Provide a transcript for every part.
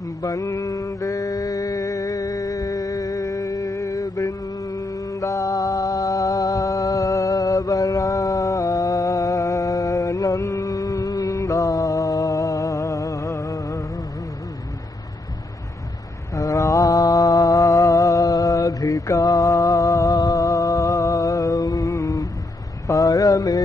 वंदे वृंदावनानंदा राधिका परमेश्वरी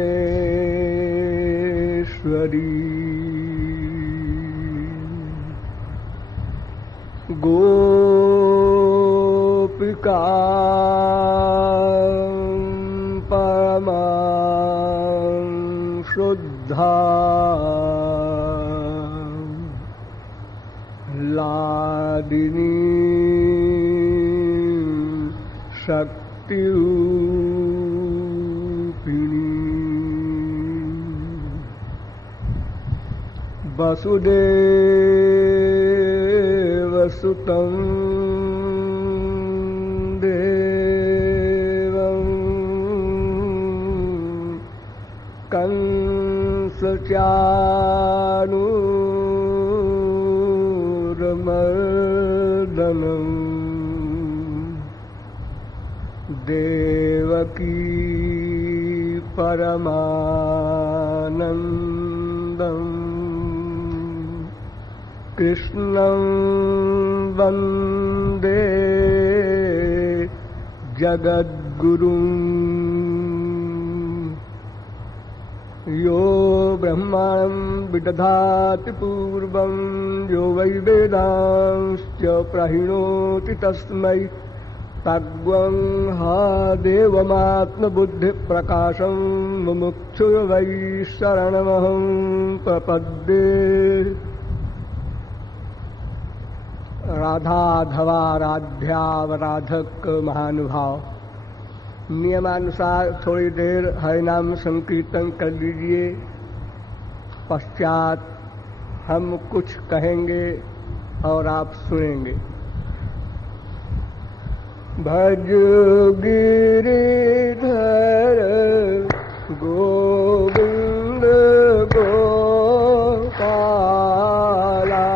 गोपिका परमां शुद्धा लादिनी शक्तिरूपिणी वसुदेवसुतं देवं कंसचाणूरमर्दनं देवकी परमानन्दम् कृष्णं वन्दे जगद्गुरुं यो ब्रह्माणं विदधाति पूर्वं यो वै वेदांश्च प्रहिणोति तस्मै तद्वं हा देवमात्मबुद्धिप्रकाशं मुमुक्षुर् वै शरणमहं प्रपद्ये। राधाधवाराध्यावराधक महानुभाव, नियमानुसार थोड़ी देर हरिनाम संकीर्तन कर लीजिए। पश्चात हम कुछ कहेंगे और आप सुनेंगे। भज गिरिधर गोविंद गोपाला,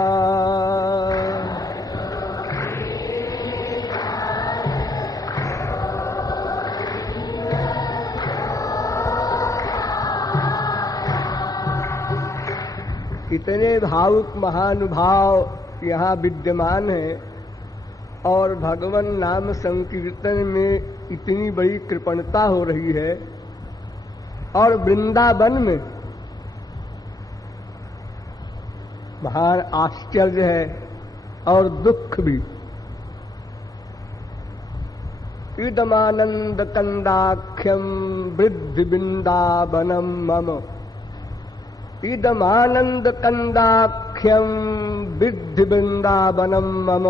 इतने भावुक महानुभाव यहाँ विद्यमान हैं और भगवान नाम संकीर्तन में इतनी बड़ी कृपणता हो रही है। और वृंदावन में महान आश्चर्य है और दुख भी। इदमानंद कंदाख्यम वृद्धि वृंदावनम मम, इदमानंद कंदाख्यम वृद्धि वृंदावनम मम।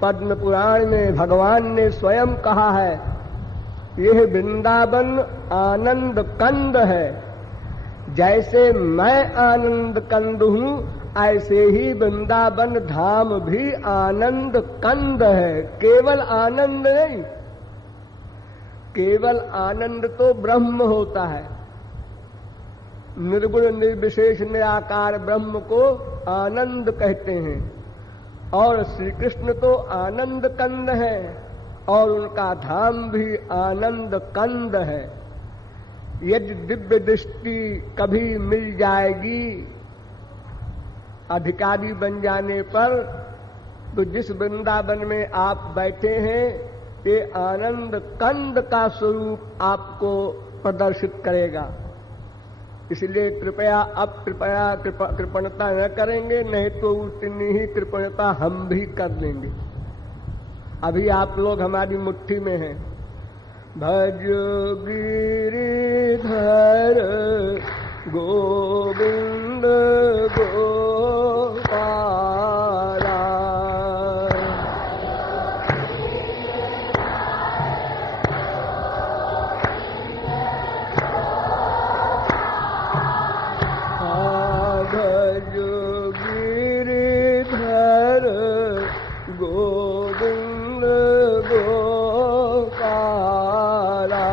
पद्म पुराण में भगवान ने स्वयं कहा है, यह वृंदावन आनंद कंद है। जैसे मैं आनंद कंद हूँ, ऐसे ही वृंदावन धाम भी आनंद कंद है। केवल आनंद नहीं, केवल आनंद तो ब्रह्म होता है। निर्गुण निर्विशेष निराकार ब्रह्म को आनंद कहते हैं। और श्री कृष्ण तो आनंद कंद है और उनका धाम भी आनंद कंद है। यदि दिव्य दृष्टि कभी मिल जाएगी अधिकारी बन जाने पर, तो जिस वृंदावन में आप बैठे हैं ये आनंद कंद का स्वरूप आपको प्रदर्शित करेगा। इसलिए कृपया अब कृपणता न करेंगे, नहीं तो उतनी ही कृपणता हम भी कर लेंगे। अभी आप लोग हमारी मुट्ठी में हैं। भज गिरिधर गोविंद गोपाला, भज गिरिधर गोविंद गोपाला।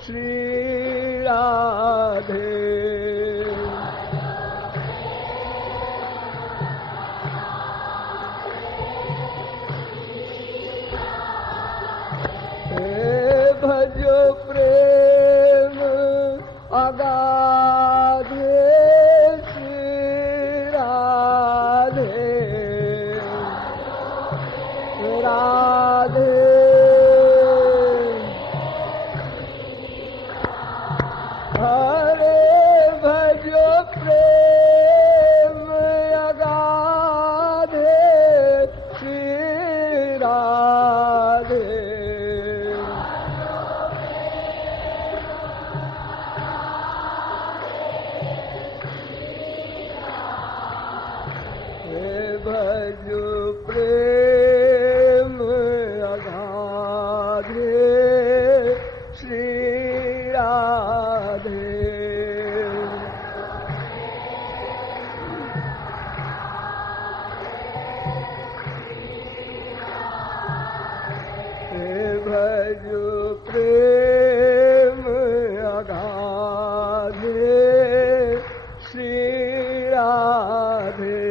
श्री राधे। भजो प्रेम अगाध श्री राधे राधे। हरे भजो प्रेम अगाध श्री राधे। भजो प्रेम अगाध श्री राधे। भजो प्रेम अगाध श्री राधे।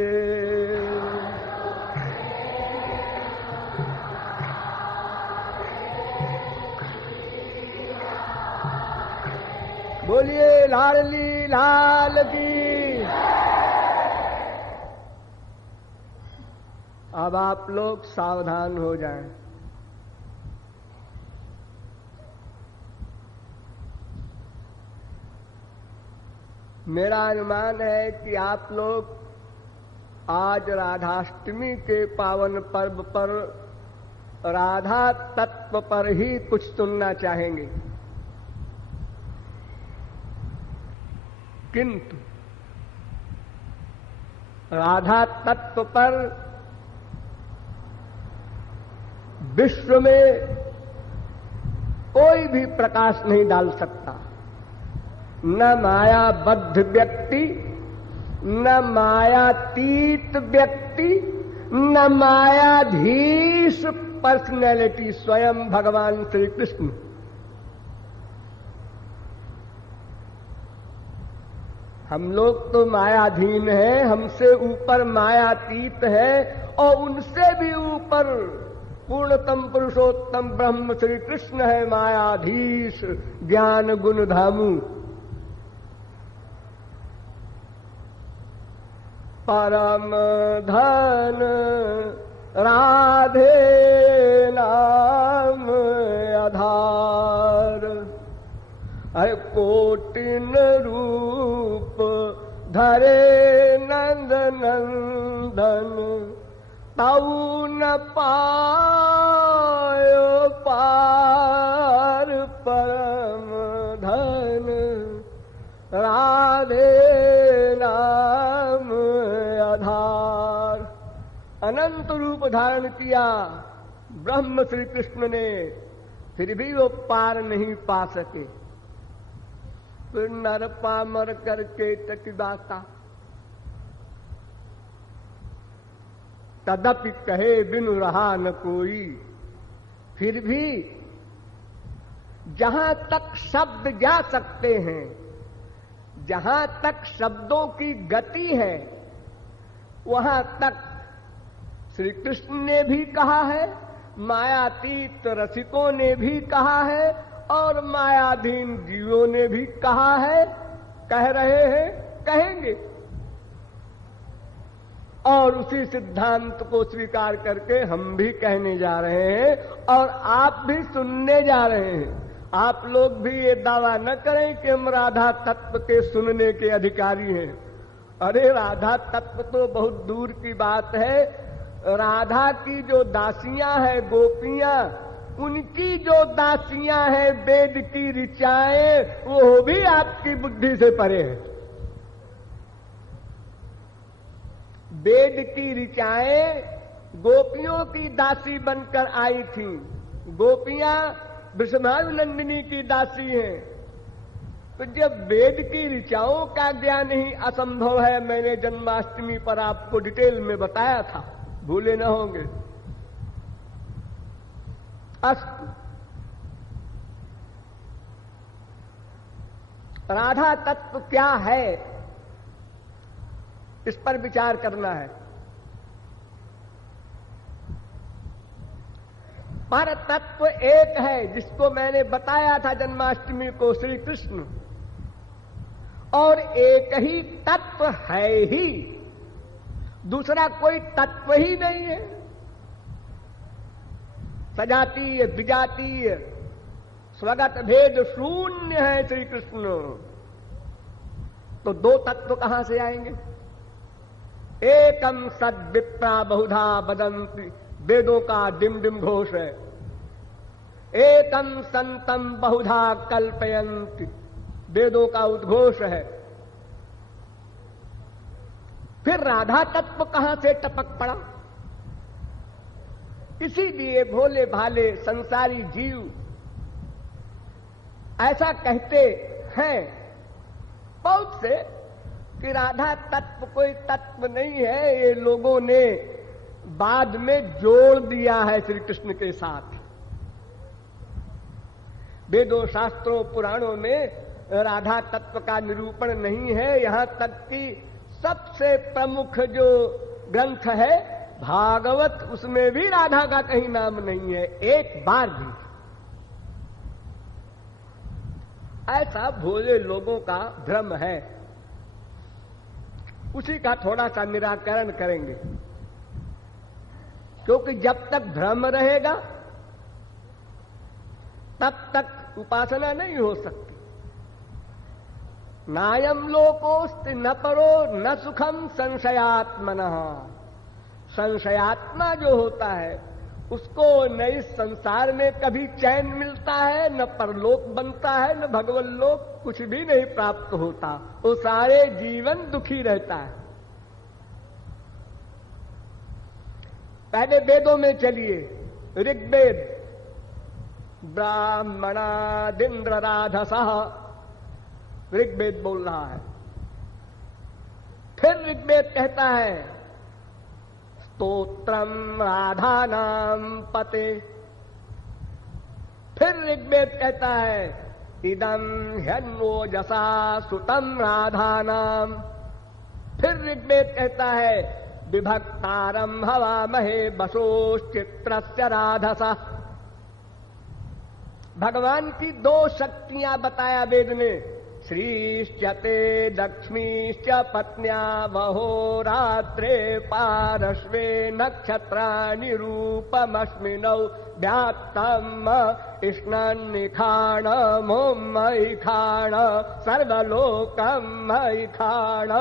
बोलिए लाडली लाल की। अब आप लोग सावधान हो जाएं। मेरा अनुमान है कि आप लोग आज राधाष्टमी के पावन पर्व पर राधा तत्व पर ही कुछ सुनना चाहेंगे, किंतु राधा तत्व पर विश्व में कोई भी प्रकाश नहीं डाल सकता। न मायाबद्ध व्यक्ति, न मायातीत व्यक्ति, न मायाधीश पर्सनैलिटी, स्वयं भगवान श्री कृष्ण। हम लोग तो मायाधीन हैं, हमसे ऊपर मायातीत है, और उनसे भी ऊपर पूर्णतम पुरुषोत्तम ब्रह्म श्री कृष्ण है मायाधीश, ज्ञान गुण धामु। परम धन राधे नाम आधार, अरे कोटिन रूप धरे नंद नंदन, ताऊ न पायो पार परम धन राधे नाम आधार। अनंत रूप धारण किया ब्रह्म श्री कृष्ण ने, फिर भी वो पार नहीं पा सके। फिर नर पामर करके टकदाता, तदपि कहे बिनु रहा न कोई। फिर भी जहां तक शब्द जा सकते हैं, जहां तक शब्दों की गति है, वहां तक श्री कृष्ण ने भी कहा है, मायातीत रसिकों ने भी कहा है, और मायाधीन जीवों ने भी कहा है, कह रहे हैं, कहेंगे। और उसी सिद्धांत को स्वीकार करके हम भी कहने जा रहे हैं, और आप भी सुनने जा रहे हैं। आप लोग भी ये दावा न करें कि हम राधा तत्व के सुनने के अधिकारी हैं। अरे राधा तत्व तो बहुत दूर की बात है। राधा की जो दासियां हैं, गोपियां, उनकी जो दासियां हैं वेद की ऋचाएं, वो भी आपकी बुद्धि से परे है। वेद की ऋचाएं गोपियों की दासी बनकर आई थीं। गोपियां वृषभानुनंदिनी की दासी हैं। तो जब वेद की ऋचाओं का ज्ञान ही असंभव है, मैंने जन्माष्टमी पर आपको डिटेल में बताया था, भूले न होंगे। अस्तु, राधा तत्व क्या है, इस पर विचार करना है। पर तत्व एक है, जिसको मैंने बताया था जन्माष्टमी को, श्री कृष्ण, और एक ही तत्व है ही, दूसरा कोई तत्व ही नहीं है। सजातीय विजातीय स्वगत भेद शून्य है श्री कृष्ण। तो दो तत्व कहां से आएंगे? एकम सद विप्रा बहुधा वदन्ति, वेदों का डिम डिम घोष है। एकम संतम बहुधा कल्पयन्ति, वेदों का उद्घोष है। फिर राधा तत्व कहां से टपक पड़ा? इसीलिए भोले भाले संसारी जीव ऐसा कहते हैं बहुत से कि राधा तत्व कोई तत्व नहीं है, ये लोगों ने बाद में जोड़ दिया है श्री कृष्ण के साथ। वेदों शास्त्रों पुराणों में राधा तत्व का निरूपण नहीं है। यहां तक कि सबसे प्रमुख जो ग्रंथ है भागवत, उसमें भी राधा का कहीं नाम नहीं है, एक बार भी। ऐसा भोले लोगों का भ्रम है, उसी का थोड़ा सा निराकरण करेंगे। क्योंकि जब तक भ्रम रहेगा तब तक उपासना नहीं हो सकती। नायम लोकोस्ति न परो न सुखम संशयात्मनः। संशयात्मा जो होता है उसको न इस संसार में कभी चैन मिलता है, न परलोक बनता है, न भगवन लोक, कुछ भी नहीं प्राप्त होता। वो सारे जीवन दुखी रहता है। पहले वेदों में चलिए, ऋग्वेद ब्राह्मणादिन्द्र राधसः, ऋग्वेद बोल रहा है। फिर ऋग्वेद कहता है स्तोत्रम राधानाम पते। फिर ऋग्वेद कहता है इदं ह्यन्वोजसा सुतम राधानाम। फिर ऋग्वेद कहता है विभक्तारम हवामहे वसोश्चित्रस्य राधसा। भगवान की दो शक्तियां बताया वेद ने, श्रीश्चते लक्ष्मीश्च पत्न्या वहो रात्रे पार्श्वे नक्षत्राणि रूपमस्मिनौ व्यात्तम इष्णन्निखाणमुं मयिखाण सर्वलोकं मयिखाण।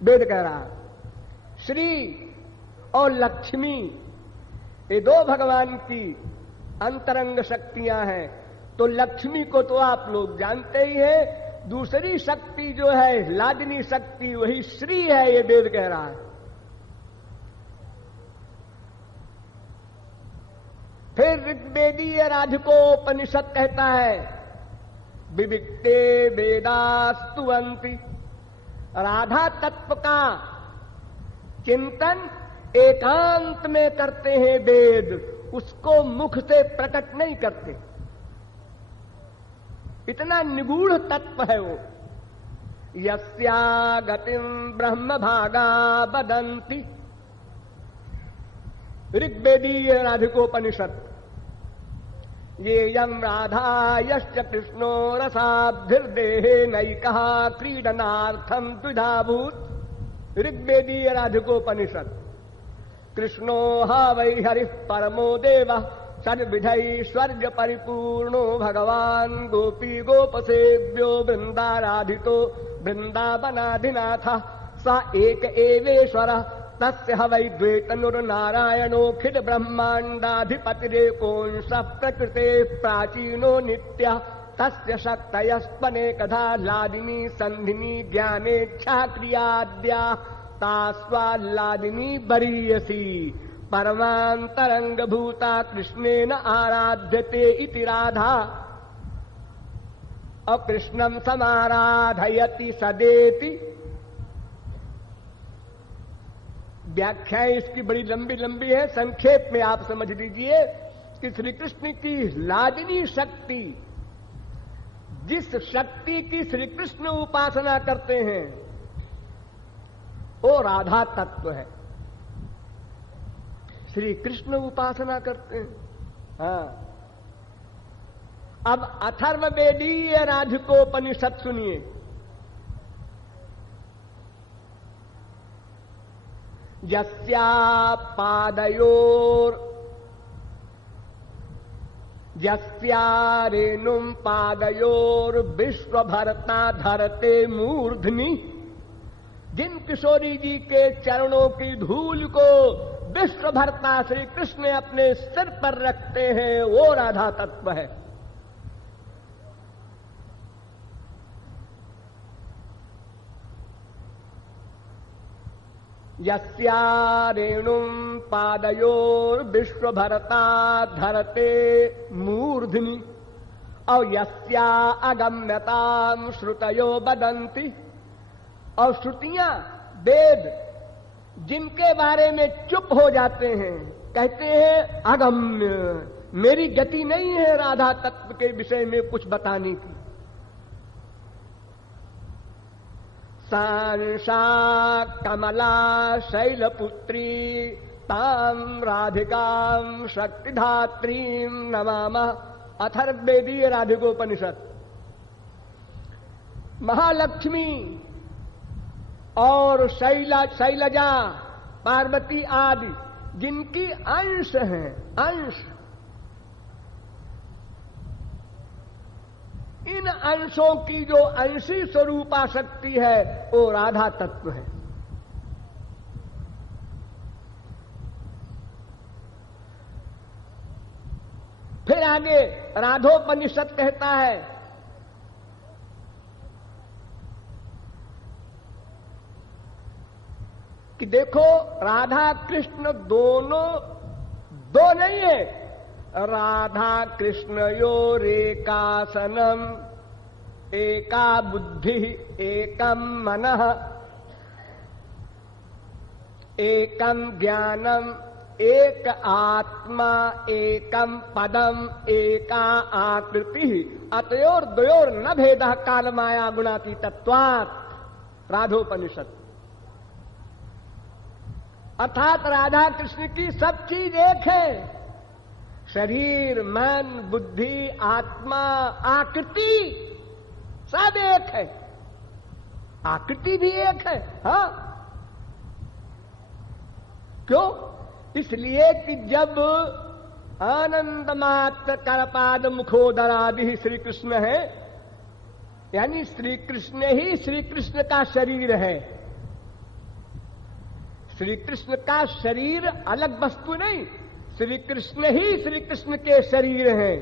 वेद कह रहा श्री और लक्ष्मी ये दो भगवान की अंतरंग शक्तियां हैं। तो लक्ष्मी को तो आप लोग जानते ही हैं, दूसरी शक्ति जो है लादिनी शक्ति वही श्री है, ये वेद कह रहा है। फिर ऋग्वेदीय राधिकोपनिषद कहता है विविक्ते वेदास्तुवन्ति। राधा तत्व का चिंतन एकांत में करते हैं वेद, उसको मुख से प्रकट नहीं करते। इतना निगूढ़ तत्व है वो। यस्या गतिम ब्रह्म भागा वदन्ति, ऋग्वेदीय राधिकोपनिषद। ये यम राधा यश्च कृष्णो रसाभिर्देहे नैकः क्रीडनार्थम द्विधाभूत। ऋग्वेदीय राधिकोपनिषद। कृष्णो हा वै हरिः परमो देवः षड्विधैश्वर्य परिपूर्णो भगवान गोपी गोपसेव्यो वृंदाराधितो वृंदावनाधिनाथ स एक एवेश्वर तस्य हवै द्वैतनुर्नारायणोऽखिल ब्रह्माण्डाधिपतिरेकोंश प्रकृते प्राचीनो नित्यः तस्य शक्तयस्त्वनेकधा लादिनी संधिनी ज्ञानेच्छा क्रियाद्या तास्वाल्लादिनी वरीयसी परमांतरंग भूता कृष्णेन आराध्यते इति राधा। और कृष्णम समाराधयति सदेति। व्याख्याएं इसकी बड़ी लंबी लंबी है, संक्षेप में आप समझ लीजिए कि श्री कृष्ण की लादिनी शक्ति जिस शक्ति की श्री कृष्ण उपासना करते हैं वो राधा तत्व है। श्री कृष्ण उपासना करते हैं। हाँ, अब अथर्ववेदीय राधिकोपनिषद सुनिए। यस्या पादयोर यस्या रेणुम पादयोर विश्वभरता धरते मूर्धनि। जिन किशोरी जी के चरणों की धूल को विश्वभरता श्री कृष्ण अपने सिर पर रखते हैं वो राधा तत्व है। यस्या रेणुम पादयोर विश्वभरता धरते मूर्धनि। और यस्या अगम्यताम श्रुतयो वदन्ति। और श्रुतियां वेद जिनके बारे में चुप हो जाते हैं, कहते हैं अगम्य, मेरी गति नहीं है राधा तत्व के विषय में कुछ बताने की। सांसा कमला शैलपुत्री ताम राधिकाम शक्तिधात्रीम नमामः। अथर्ववेदीय राधिकोपनिषद। महालक्ष्मी और शैलजा पार्वती आदि जिनकी अंश हैं, अंश, इन अंशों की जो अंशी स्वरूपा शक्ति है वो राधा तत्व है। फिर आगे राधोपनिषद कहता है कि देखो राधा कृष्ण दोनों दो नहीं है। राधा कृष्णयोरेकासनम एका बुद्धि एकम मनः एकम ज्ञानम एक आत्मा एकम पदम एका आकृति अतयोर द्वयोर न भेदः काल माया गुणाती तत्वात्। राधोपनिषद। अर्थात राधा कृष्ण की सब चीज एक है। शरीर, मन, बुद्धि, आत्मा, आकृति सब एक है। आकृति भी एक है। हाँ, क्यों? इसलिए कि जब आनंद मात्र करपाद मुखोदरादि श्री कृष्ण है, यानी श्री कृष्ण ही श्री कृष्ण का शरीर है। श्री कृष्ण का शरीर अलग वस्तु नहीं, श्री कृष्ण ही श्री कृष्ण के शरीर हैं।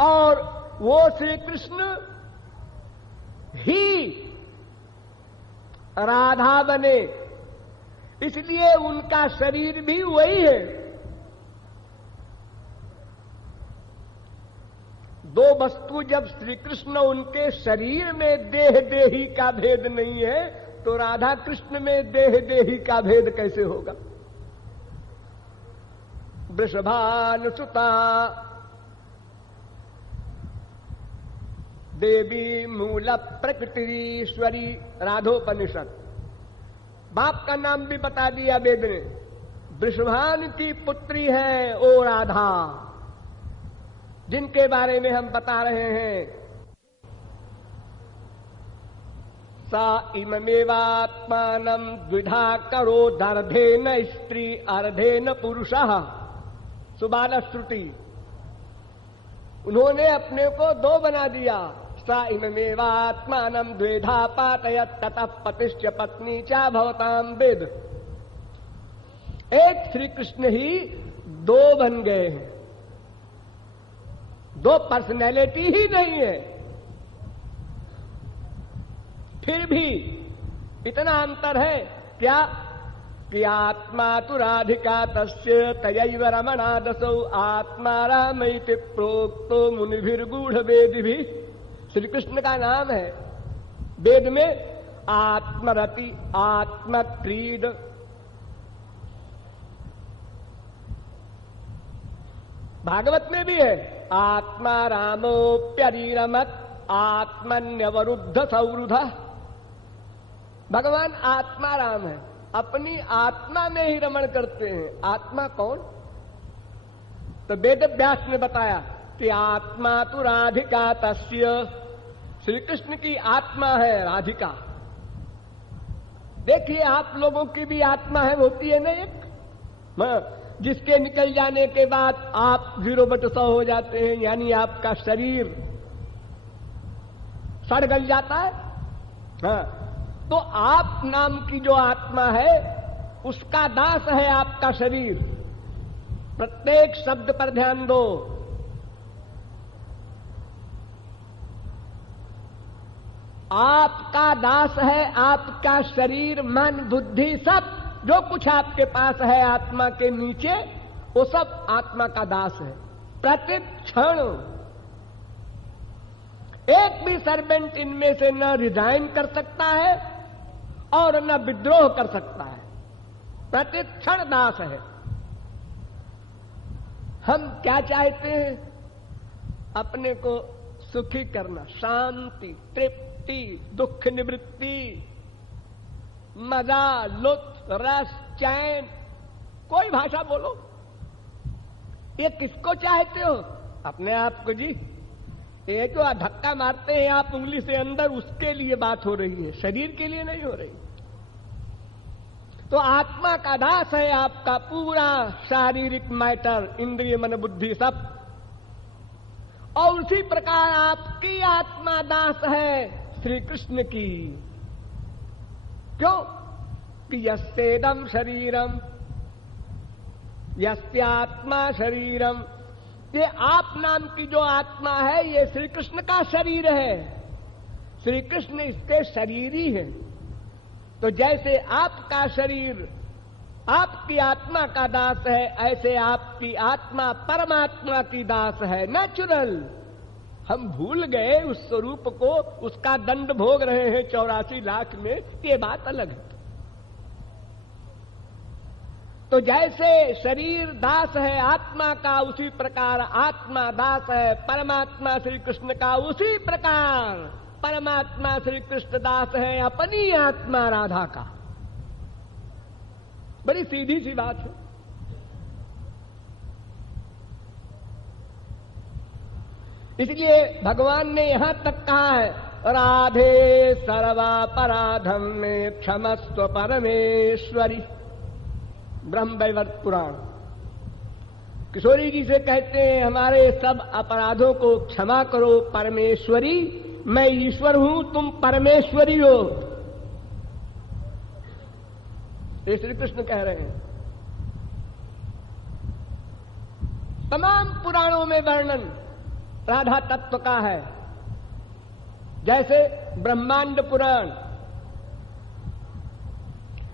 और वो श्री कृष्ण ही राधा बने, इसलिए उनका शरीर भी वही है। दो वस्तु जब श्री कृष्ण उनके शरीर में देह देही का भेद नहीं है तो राधा कृष्ण में देह देही का भेद कैसे होगा? वृषभानुसुता देवी मूल प्रकृतिश्वरी। राधोपनिषद। बाप का नाम भी बता दिया वेद ने। वृषभान की पुत्री है ओ राधा, जिनके बारे में हम बता रहे हैं। सा इममेवात्मानं द्विधा करोदर्धेन स्त्री अर्धेन पुरुषः। सुबाल श्रुति। उन्होंने अपने को दो बना दिया। सा इममेवात्मानं द्विधा पातयत् ततः पतिश्च पत्नी च भवतां वेद। एक श्री कृष्ण ही दो बन गए हैं। दो पर्सनैलिटी ही नहीं है। फिर भी इतना अंतर है क्या कि आत्मा तु राधिका तस्य तयैव रमणादसौ आत्मा रामैति प्रोक्तो मुनिभिर्गूढ़ वेदिभिः। श्री कृष्ण का नाम है वेद में आत्मरति, आत्मक्रीड। भागवत में भी है, आत्मा रामोप्यरीरमत आत्मन्यवरुद्ध सौरुध। भगवान आत्मा राम है, अपनी आत्मा में ही रमण करते हैं। आत्मा कौन? तो वेद व्यास ने बताया कि आत्मा तो राधिका तस्य, श्री कृष्ण की आत्मा है राधिका। देखिए आप लोगों की भी आत्मा है, होती है ना एक, जिसके निकल जाने के बाद आप 0/100 हो जाते हैं, यानी आपका शरीर सड़ गल जाता है। हाँ, तो आप नाम की जो आत्मा है उसका दास है आपका शरीर। प्रत्येक शब्द पर ध्यान दो। आपका दास है आपका शरीर, मन, बुद्धि, सब जो कुछ आपके पास है आत्मा के नीचे, वो सब आत्मा का दास है। प्रतिक्षण एक भी सर्वेंट इनमें से न रिजाइन कर सकता है और न विद्रोह कर सकता है। प्रतिक्षण दास है। हम क्या चाहते हैं? अपने को सुखी करना, शांति, तृप्ति, दुख निवृत्ति, मजा, लुत्फ, रस, चैन, कोई भाषा बोलो। ये किसको चाहते हो? अपने आप को जी। ये जो धक्का मारते हैं आप उंगली से अंदर, उसके लिए बात हो रही है, शरीर के लिए नहीं हो रही। तो आत्मा का दास है आपका पूरा शारीरिक मैटर, इंद्रिय, मन, बुद्धि, सब। और उसी प्रकार आपकी आत्मा दास है श्री कृष्ण की। क्यों? कि यस्येदं शरीरम यस्यात्मा शरीरम, ये आप नाम की जो आत्मा है ये श्री कृष्ण का शरीर है। श्री कृष्ण इसके शरीरी है। तो जैसे आपका शरीर आपकी आत्मा का दास है, ऐसे आपकी आत्मा परमात्मा की दास है। नेचुरल। हम भूल गए उस स्वरूप को, उसका दंड भोग रहे हैं 84 लाख में, ये बात अलग है। तो जैसे शरीर दास है आत्मा का, उसी प्रकार आत्मा दास है परमात्मा श्री कृष्ण का। उसी प्रकार परमात्मा श्री कृष्ण दास है अपनी आत्मा राधा का। बड़ी सीधी सी बात है। इसलिए भगवान ने यहां तक कहा है, राधे सर्वापराधम में क्षमस्व परमेश्वरी। ब्रह्मवैवर्त पुराण। किशोरी जी से कहते हैं, हमारे सब अपराधों को क्षमा करो परमेश्वरी। मैं ईश्वर हूं, तुम परमेश्वरी हो। ये श्री कृष्ण कह रहे हैं। तमाम पुराणों में वर्णन राधा तत्व का है। जैसे ब्रह्मांड पुराण,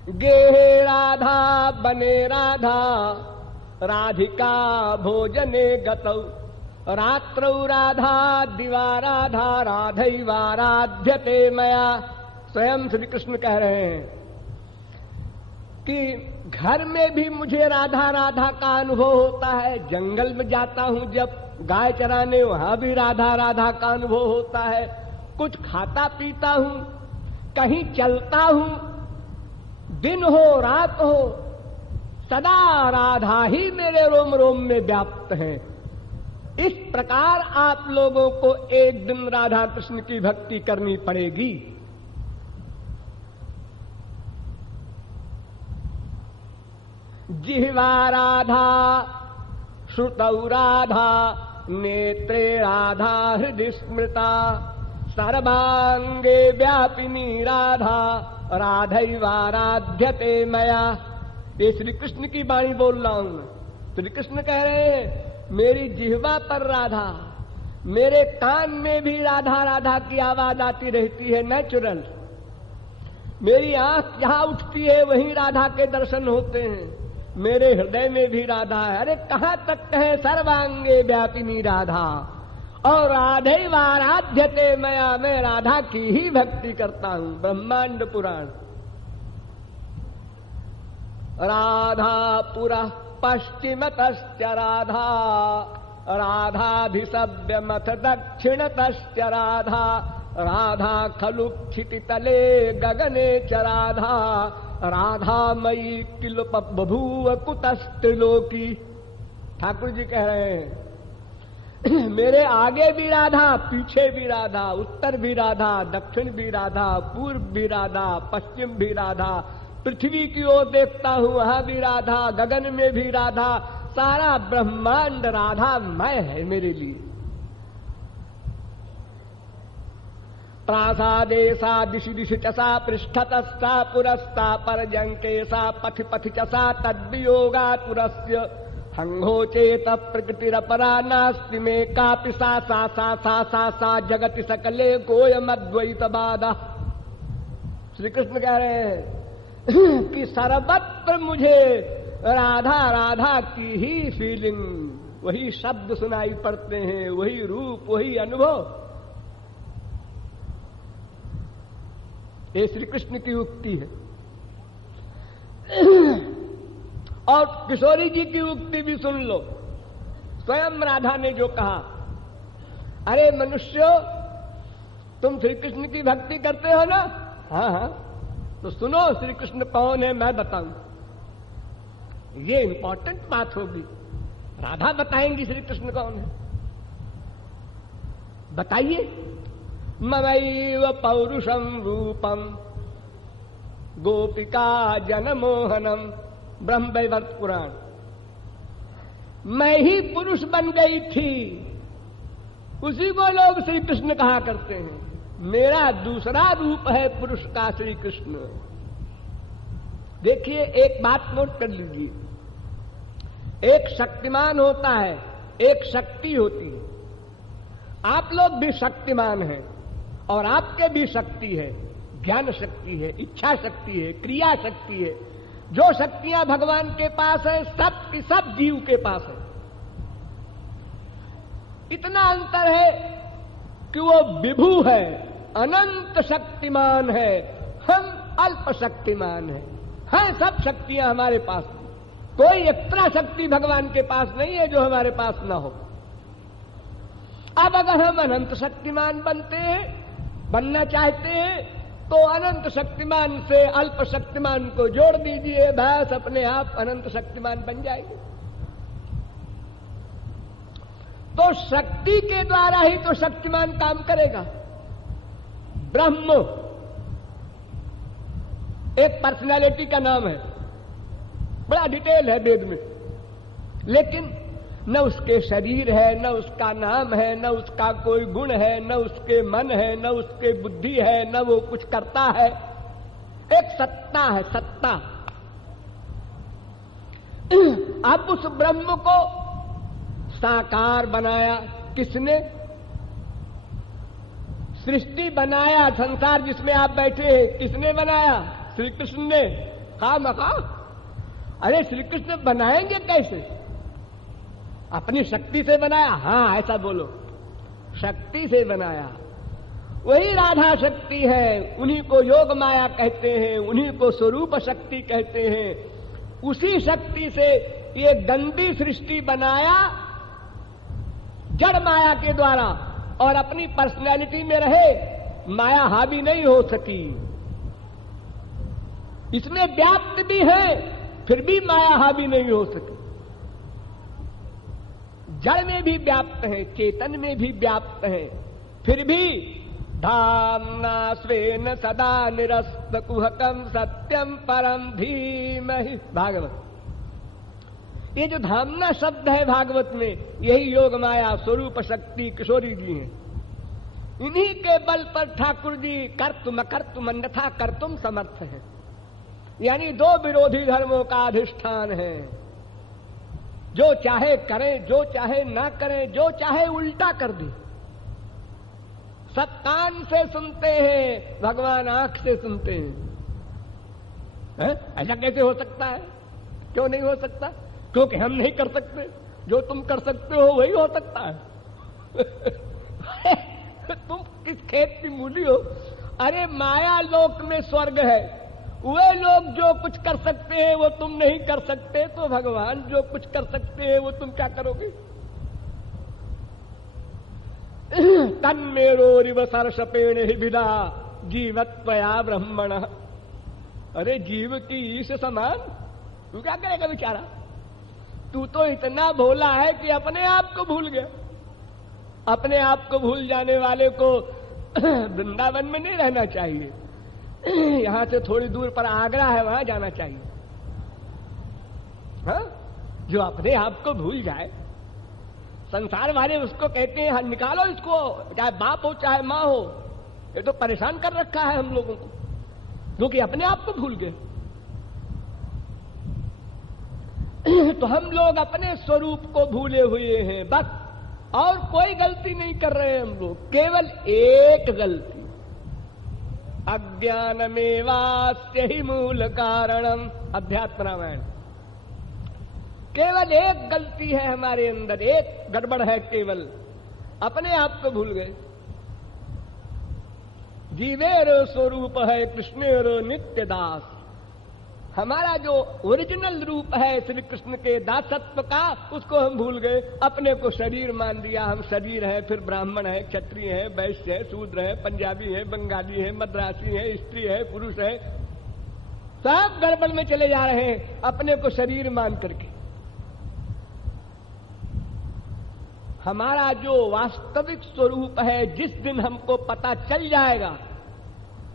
गेहे राधा बने राधा, राधिका भोजने गतौ, रात्रौ राधा दिवा राधा, राधैवाराध्यते मया। स्वयं श्री कृष्ण कह रहे हैं कि घर में भी मुझे राधा राधा का अनुभव होता है। जंगल में जाता हूं जब गाय चराने, वहां भी राधा राधा का अनुभव होता है। कुछ खाता पीता हूं, कहीं चलता हूं, दिन हो रात हो, सदा राधा ही मेरे रोम रोम में व्याप्त है। इस प्रकार आप लोगों को एक दिन राधा कृष्ण की भक्ति करनी पड़ेगी। जिह्वा राधा, श्रुतौ राधा, नेत्रे राधा, हृदि स्मृता, सर्वांगे व्यापिनी राधा, राधैवाराध्यते मया। ये श्री कृष्ण की वाणी बोल रहा हूं मैं। श्री कृष्ण कह रहे हैं, मेरी जिह्वा पर राधा, मेरे कान में भी राधा राधा की आवाज आती रहती है, नेचुरल। मेरी आंख जहां उठती है वहीं राधा के दर्शन होते हैं। मेरे हृदय में भी राधा है। अरे कहां तक कहे, सर्वांगे व्यापिनी राधा। और राधैवाराध्यते मया, मैं राधा की ही भक्ति करता हूं। ब्रह्मांड पुराण। राधापुरा पश्चिमतश्च राधा राधाभिसव्यमथ दक्षिणतश्च राधा राधा खलु क्षितितले गगने च राधा राधा मयि किल बभूव कुतस्त्रिलोकी। ठाकुर जी कह रहे हैं मेरे आगे भी राधा, पीछे भी राधा, उत्तर भी राधा, दक्षिण भी राधा, पूर्व भी राधा, पश्चिम भी राधा, पृथ्वी की ओर देखता हूं वहां भी राधा, गगन में भी राधा, सारा ब्रह्मांड राधामय है मेरे लिए। प्रासादे सा दिशि दिशि चसा पृष्ठतस्ता पुरस्ता पर्यंके सा पथि पथि चसा तद्वियोगा पुरस्य हंघोचेत प्रकृतिरपरा नास्ति में कापि सा सा सा सा सा सा जगति सकले कोयमद्वैत बाधा। श्री कृष्ण कह रहे हैं कि सर्वत्र मुझे राधा राधा की ही फीलिंग, वही शब्द सुनाई पड़ते हैं, वही रूप, वही अनुभव। ये श्री कृष्ण की उक्ति है। और किशोरी जी की उक्ति भी सुन लो। स्वयं राधा ने जो कहा, अरे मनुष्यों तुम श्री कृष्ण की भक्ति करते हो ना? हाँ हाँ, तो सुनो श्री कृष्ण कौन है मैं बताऊं। ये इंपॉर्टेंट बात होगी। राधा बताएंगी श्री कृष्ण कौन है। बताइए। ममैव पौरुषम रूपम गोपिका जनमोहनम ब्रह्मवैवर्त पुराण। मैं ही पुरुष बन गई थी, उसी को लोग श्री कृष्ण कहा करते हैं। मेरा दूसरा रूप है पुरुष का श्री कृष्ण। देखिए एक बात नोट कर लीजिए, एक शक्तिमान होता है, एक शक्ति होती है। आप लोग भी शक्तिमान हैं और आपके भी शक्ति है, ज्ञान शक्ति है, इच्छा शक्ति है, क्रिया शक्ति है। जो शक्तियां भगवान के पास है सब की सब जीव के पास है। इतना अंतर है कि वो विभु है, अनंत शक्तिमान है, हम अल्प शक्तिमान है सब शक्तियां हमारे पास। कोई एक्स्ट्रा शक्ति भगवान के पास नहीं है जो हमारे पास ना हो। अब अगर हम अनंत शक्तिमान बनना चाहते हैं तो अनंत शक्तिमान से अल्प शक्तिमान को जोड़ दीजिए, बस अपने आप अनंत शक्तिमान बन जाएंगे। तो शक्ति के द्वारा ही तो शक्तिमान काम करेगा। ब्रह्म एक पर्सनालिटी का नाम है, बड़ा डिटेल है वेद में, लेकिन न उसके शरीर है, न उसका नाम है, न उसका कोई गुण है, न उसके मन है, न उसके बुद्धि है, न वो कुछ करता है। एक सत्ता है, सत्ता। अब उस ब्रह्म को साकार बनाया किसने? सृष्टि बनाया, संसार जिसमें आप बैठे हैं किसने बनाया? श्री कृष्ण ने। खामखा अरे श्री कृष्ण बनाएंगे कैसे? अपनी शक्ति से बनाया? हाँ ऐसा बोलो, शक्ति से बनाया। वही राधा शक्ति है, उन्हीं को योग माया कहते हैं, उन्हीं को स्वरूप शक्ति कहते हैं। उसी शक्ति से ये गंदी सृष्टि बनाया जड़ माया के द्वारा, और अपनी पर्सनैलिटी में रहे, माया हावी नहीं हो सकी। इसमें व्याप्त भी है फिर भी माया हावी नहीं हो सकी। जड़ में भी व्याप्त है, चेतन में भी व्याप्त है, फिर भी धाम्ना स्वेन सदा निरस्त कुहकम सत्यम परम धीमहि। भागवत। ये जो धामना शब्द है भागवत में, यही योग माया स्वरूप शक्ति किशोरी जी हैं। इन्हीं के बल पर ठाकुर जी कर्तुम अकर्तुम अन्यथा कर्तुम समर्थ है। यानी दो विरोधी धर्मों का अधिष्ठान है। जो चाहे करें, जो चाहे ना करें, जो चाहे उल्टा कर दे। सब कान से सुनते हैं, भगवान आंख से सुनते हैं। ऐसा कैसे हो सकता है? क्यों नहीं हो सकता? क्योंकि हम नहीं कर सकते। जो तुम कर सकते हो वही हो सकता है। तुम किस खेत की मूली हो? अरे माया लोक में स्वर्ग है, वे लोग जो कुछ कर सकते हैं वो तुम नहीं कर सकते, तो भगवान जो कुछ कर सकते हैं वो तुम क्या करोगे? तन्मेरोरिव सरसपेण ही विदा जीवत्वया ब्रह्मण। अरे जीव की ईश समान तू क्या करेगा बेचारा? तू तो इतना भोला है कि अपने आप को भूल गया। अपने आप को भूल जाने वाले को वृंदावन में नहीं रहना चाहिए, यहां से थोड़ी दूर पर आगरा है, वहां जाना चाहिए। हाँ? जो अपने आप को भूल जाए, संसार वाले उसको कहते हैं निकालो इसको, चाहे बाप हो चाहे मां हो, ये तो परेशान कर रखा है हम लोगों को, क्योंकि अपने आप को भूल गए। तो हम लोग अपने स्वरूप को भूले हुए हैं बस, और कोई गलती नहीं कर रहे हैं हम लोग, केवल एक गलती, अज्ञानमेवास्य ही मूल कारणम। अध्यात्म रामायण। केवल एक गलती है हमारे अंदर, एक गड़बड़ है, केवल अपने आप को भूल गए। जीवेरो स्वरूप है कृष्णेरो नित्य दास। हमारा जो ओरिजिनल रूप है श्री कृष्ण के दासत्व का, उसको हम भूल गए। अपने को शरीर मान लिया, हम शरीर है, फिर ब्राह्मण है, क्षत्रिय है, वैश्य है, शूद्र है, पंजाबी है, बंगाली है, मद्रासी है, स्त्री है, पुरुष है, सब गड़बड़ में चले जा रहे हैं अपने को शरीर मान करके। हमारा जो वास्तविक स्वरूप है जिस दिन हमको पता चल जाएगा,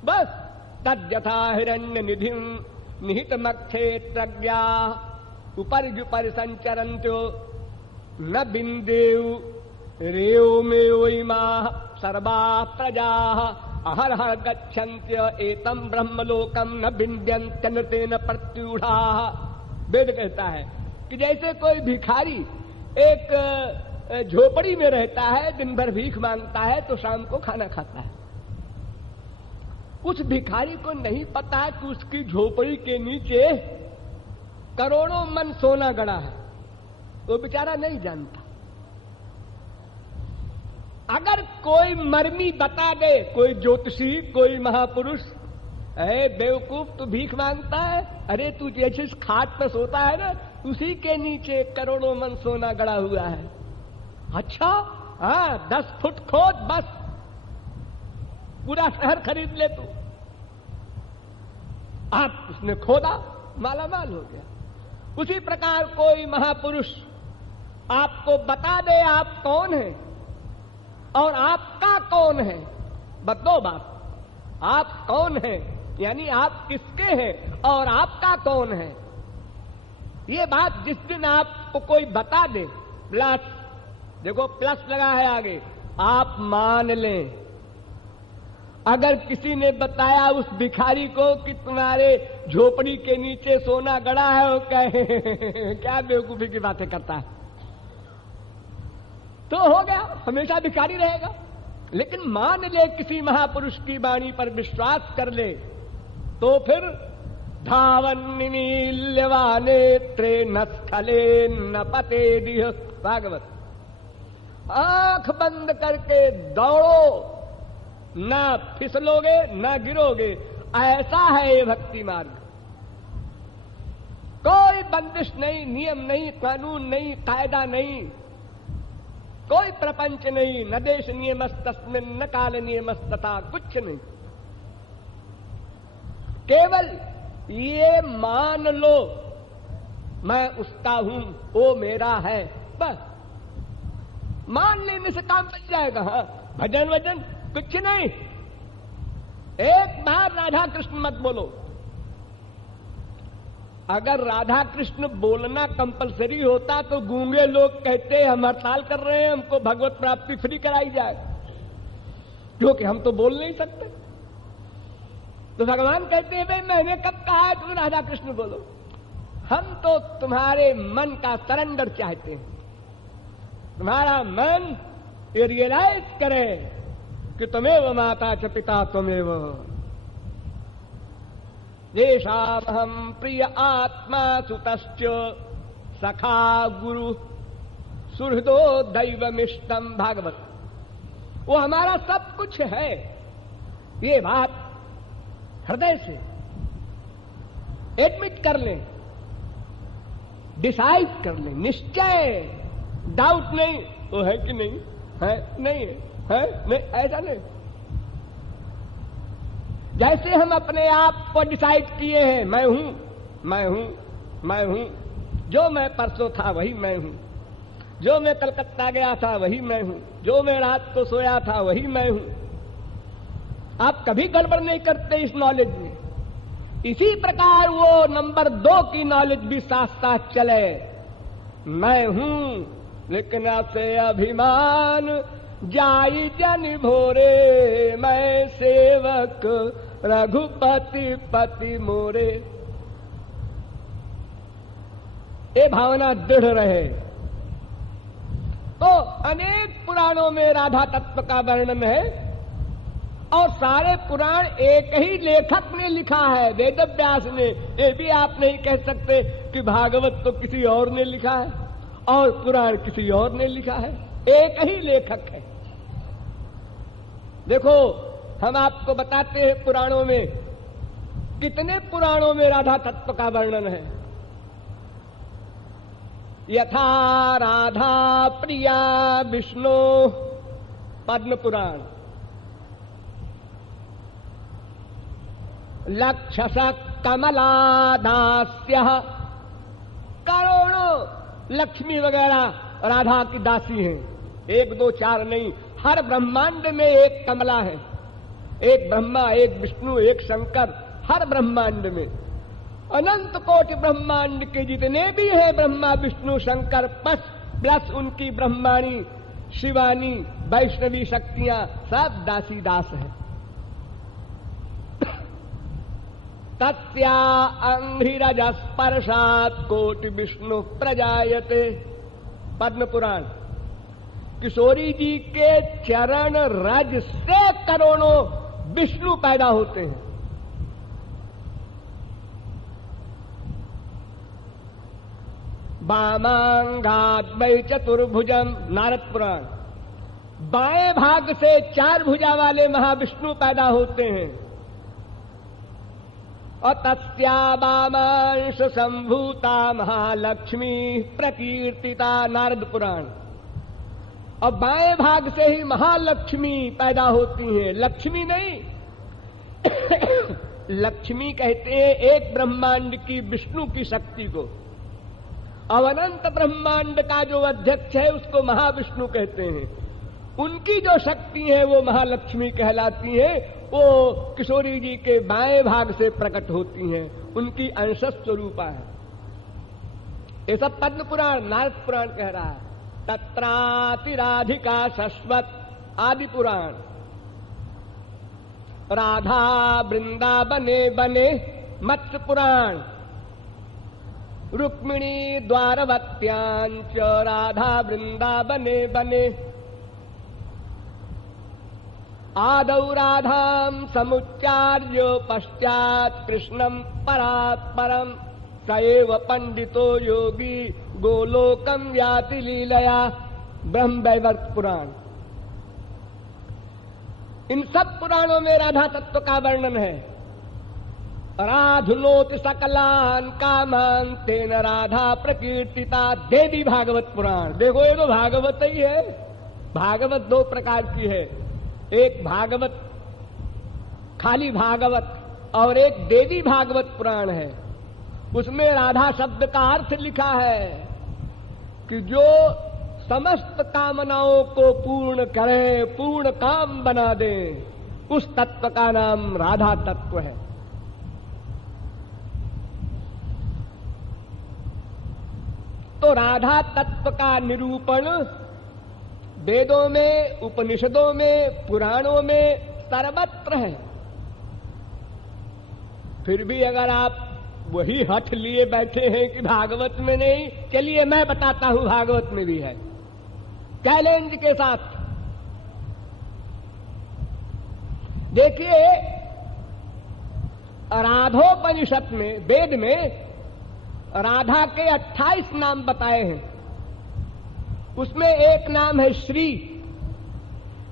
बस तद्यथा हिरण्य निधिम निहित मक्षेत्रज्ञा उपर्युपर संचरन्त्यो न बिंदेव रेव में वैमा सर्वा प्रजा अहरहर गच्छन्त्य एतम ब्रह्मलोकम न बिंद्यन्त्यनृतेन प्रत्यूढ़ा। वेद कहता है कि जैसे कोई भिखारी एक झोपड़ी में रहता है, दिन भर भीख मांगता है, तो शाम को खाना खाता है। उस भिखारी को नहीं पता कि उसकी झोपड़ी के नीचे करोड़ों मन सोना गड़ा है, वो बेचारा नहीं जानता। अगर कोई मर्मी बता दे, कोई ज्योतिषी, कोई महापुरुष, अरे बेवकूफ तू भीख मांगता है, अरे तू जैसे खाट पर सोता है ना, उसी के नीचे करोड़ों मन सोना गड़ा हुआ है। अच्छा, हाँ 10 फुट खोद, बस पूरा शहर खरीद ले तू। आप उसने खोदा, माला माल हो गया। उसी प्रकार कोई महापुरुष आपको बता दे आप कौन है और आपका कौन है, बदलो बात, आप कौन है यानी आप किसके हैं और आपका कौन है, ये बात जिस दिन आपको कोई बता दे, प्लस देखो प्लस लगा है आगे, आप मान लें। अगर किसी ने बताया उस भिखारी को कि तुम्हारे झोपड़ी के नीचे सोना गड़ा है, वो कहे क्या बेवकूफी की बातें करता है, तो हो गया, हमेशा भिखारी रहेगा। लेकिन मान ले किसी महापुरुष की वाणी पर विश्वास कर ले, तो फिर धावन नील्यवाने त्रे न स्खले न पते दिह। भागवत। आंख बंद करके दौड़ो, ना फिसलोगे ना गिरोगे, ऐसा है ये भक्ति मार्ग। कोई बंदिश नहीं, नियम नहीं, कानून नहीं, कायदा नहीं, कोई प्रपंच नहीं, न देश नियमस्तस्मिन् न काल नियमस्तथा, कुछ नहीं। केवल ये मान लो मैं उसका हूं, वो मेरा है, बस मान लेने से काम बन जाएगा। हाँ, भजन वजन कुछ नहीं। एक बार राधा कृष्ण मत बोलो। अगर राधा कृष्ण बोलना कंपलसरी होता तो गूंगे लोग कहते हम हड़ताल कर रहे हैं, हमको भगवत प्राप्ति फ्री कराई जाए, क्योंकि हम तो बोल नहीं सकते। तो भगवान कहते हैं भाई मैंने कब कहा है तुम राधा कृष्ण बोलो, हम तो तुम्हारे मन का सरेंडर चाहते हैं। तुम्हारा मन ये रियलाइज करे कि त्वमेव माता च पिता त्वमेव, येषामहं प्रिय आत्मा सुतश्च सखा गुरु सुहृदो दैवमिष्टम। भागवत। वो हमारा सब कुछ है, ये बात हृदय से एडमिट कर लें, डिसाइड कर लें, निश्चय, डाउट नहीं, वो है कि नहीं है, नहीं है नहीं, ऐसा नहीं। जैसे हम अपने आप को डिसाइड किए हैं, मैं हूं, मैं हूं, मैं हूं, जो मैं परसों था वही मैं हूं, जो मैं कलकत्ता गया था वही मैं हूं, जो मैं रात को सोया था वही मैं हूं। आप कभी गड़बड़ नहीं करते इस नॉलेज में। इसी प्रकार वो नंबर 2 की नॉलेज भी साथ साथ चले, मैं हूं लेकिन आपसे अभिमान जाई जन भोरे, मैं सेवक रघुपति पति मोरे। ये भावना दृढ़ रहे। तो अनेक पुराणों में राधा तत्व का वर्णन है और सारे पुराण एक ही लेखक ने लिखा है, वेदव्यास ने। ये भी आप नहीं कह सकते कि भागवत तो किसी और ने लिखा है और पुराण किसी और ने लिखा है, एक ही लेखक है। देखो, हम आपको बताते हैं पुराणों में, कितने पुराणों में राधा तत्व का वर्णन है। यथा राधा प्रिया विष्णु, पद्म पुराण। लक्षस कमला दास्य, करोड़ों लक्ष्मी वगैरह राधा की दासी हैं, 1 2 4 नहीं, हर ब्रह्मांड में एक कमला है, एक ब्रह्मा, एक विष्णु, एक शंकर, हर ब्रह्मांड में। अनंत कोटि ब्रह्मांड के जितने भी हैं ब्रह्मा विष्णु शंकर प्लस उनकी ब्रह्माणी शिवानी वैष्णवी शक्तियां, सब दासी दास हैं। तस्या अंघ्रिरज स्पर्शात् कोटि विष्णु प्रजायते, पद्म पुराण। किशोरी जी के चरण रज से करोड़ों विष्णु पैदा होते हैं। वामांगात् वै चतुर्भुजम, नारद पुराण। बाएं भाग से 4 भुजा वाले महाविष्णु पैदा होते हैं। और तस्या वामांश संभूता महालक्ष्मी प्रकीर्तिता, नारद पुराण। और बाएं भाग से ही महालक्ष्मी पैदा होती हैं, लक्ष्मी नहीं लक्ष्मी कहते हैं एक ब्रह्मांड की विष्णु की शक्ति को, और अनंत ब्रह्मांड का जो अध्यक्ष है उसको महाविष्णु कहते हैं। उनकी जो शक्ति है वो महालक्ष्मी कहलाती है। वो किशोरी जी के बाएं भाग से प्रकट होती हैं, उनकी अंश स्वरूपा है। ये सब पद्म पुराण, नारद पुराण कह रहा है। तत्राति राधिका शश्वत, आदि पुराण। राधा वृंदावने बने, मत्स्य पुराण। रुक्मिणी द्वारवत्यांच राधा वृंदावने बने। आदौ राधाम समुच्चार्य पश्चात कृष्णम परात् परम, सएव पंडितो योगी गोलोकम याति लीलया, ब्रह्मवैवर्त पुराण। इन सब पुराणों में राधा तत्व का वर्णन है। राधुनोति सकलान कामान तेन राधा प्रकीर्तिता, देवी भागवत पुराण। देखो ये तो भागवत ही है। भागवत 2 प्रकार की है, एक भागवत खाली भागवत और एक देवी भागवत पुराण है। उसमें राधा शब्द का अर्थ लिखा है कि जो समस्त कामनाओं को पूर्ण करे, पूर्ण काम बना दे, उस तत्व का नाम राधा तत्व है। तो राधा तत्व का निरूपण वेदों में, उपनिषदों में, पुराणों में सर्वत्र है। फिर भी अगर आप वही हठ लिए बैठे हैं कि भागवत में नहीं, चलिए मैं बताता हूं भागवत में भी है, चैलेंज के साथ। देखिए, राधोपनिषद में, वेद में राधा के 28 नाम बताए हैं। उसमें एक नाम है श्री,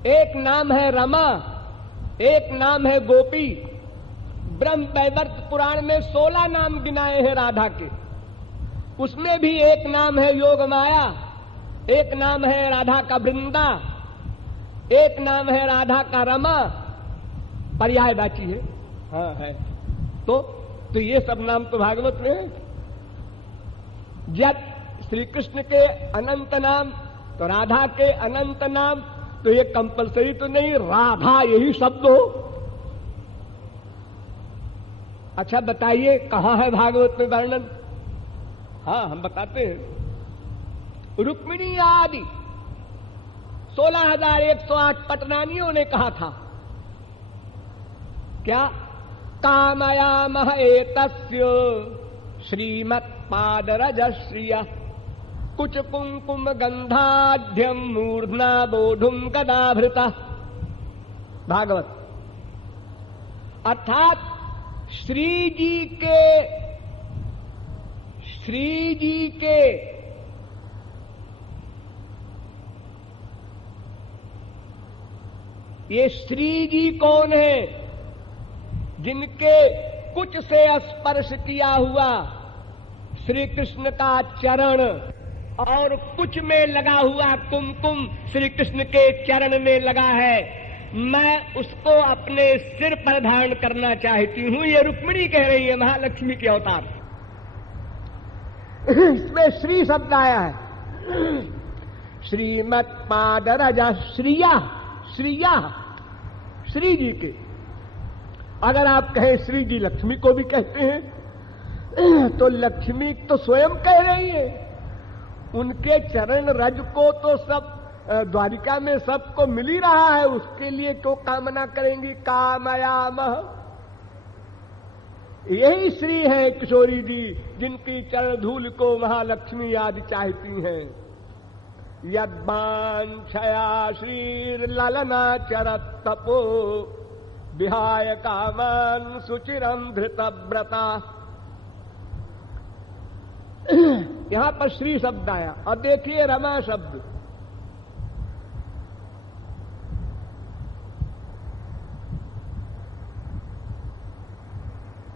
एक नाम है रमा, एक नाम है गोपी, ब्रह्म वैवर्त पुराण में 16 नाम गिनाए हैं राधा के। उसमें भी एक नाम है योग माया, एक नाम है राधा का वृंदा, एक नाम है राधा का रमा, पर्यायवाची है। हाँ है। तो ये सब नाम तो भागवत में है। जब श्री कृष्ण के अनंत नाम तो राधा के अनंत नाम, तो ये कंपलसरी तो नहीं राधा यही शब्द हो। अच्छा बताइए कहां है भागवत में वर्णन? हाँ हम बताते हैं। रुक्मिणी आदि 16,108 पटनानियों ने कहा था क्या? कामयामह एतस्य श्रीमत्पादरजश्रिया कुछ कुंकुम गंधाढ्यम मूर्धना बोधुम कदाभृता। भागवत अर्थात श्री जी के ये श्री जी कौन है? जिनके कुछ से स्पर्श किया हुआ श्री कृष्ण का चरण और कुछ में लगा हुआ कुमकुम श्री कृष्ण के चरण में लगा है, मैं उसको अपने सिर पर धारण करना चाहती हूं। ये रुक्मिणी कह रही है, महालक्ष्मी के अवतार। इसमें श्री शब्द आया है। श्रीमत्पादरजा श्रिया, श्रिया श्री जी के। अगर आप कहें श्री जी लक्ष्मी को भी कहते हैं, तो लक्ष्मी तो स्वयं कह रही है। उनके चरण रज को तो सब द्वारिका में सबको मिल ही रहा है, उसके लिए तो कामना करेंगी। कामयामह, यही श्री है किशोरी जी, जिनकी चरण धूल को महालक्ष्मी आदि चाहती हैं। यद्वांछया श्रीर्ललना चरत तपो विहाय कामान सुचिरम धृतव्रता। यहां पर श्री शब्द आया। और देखिए रमा शब्द,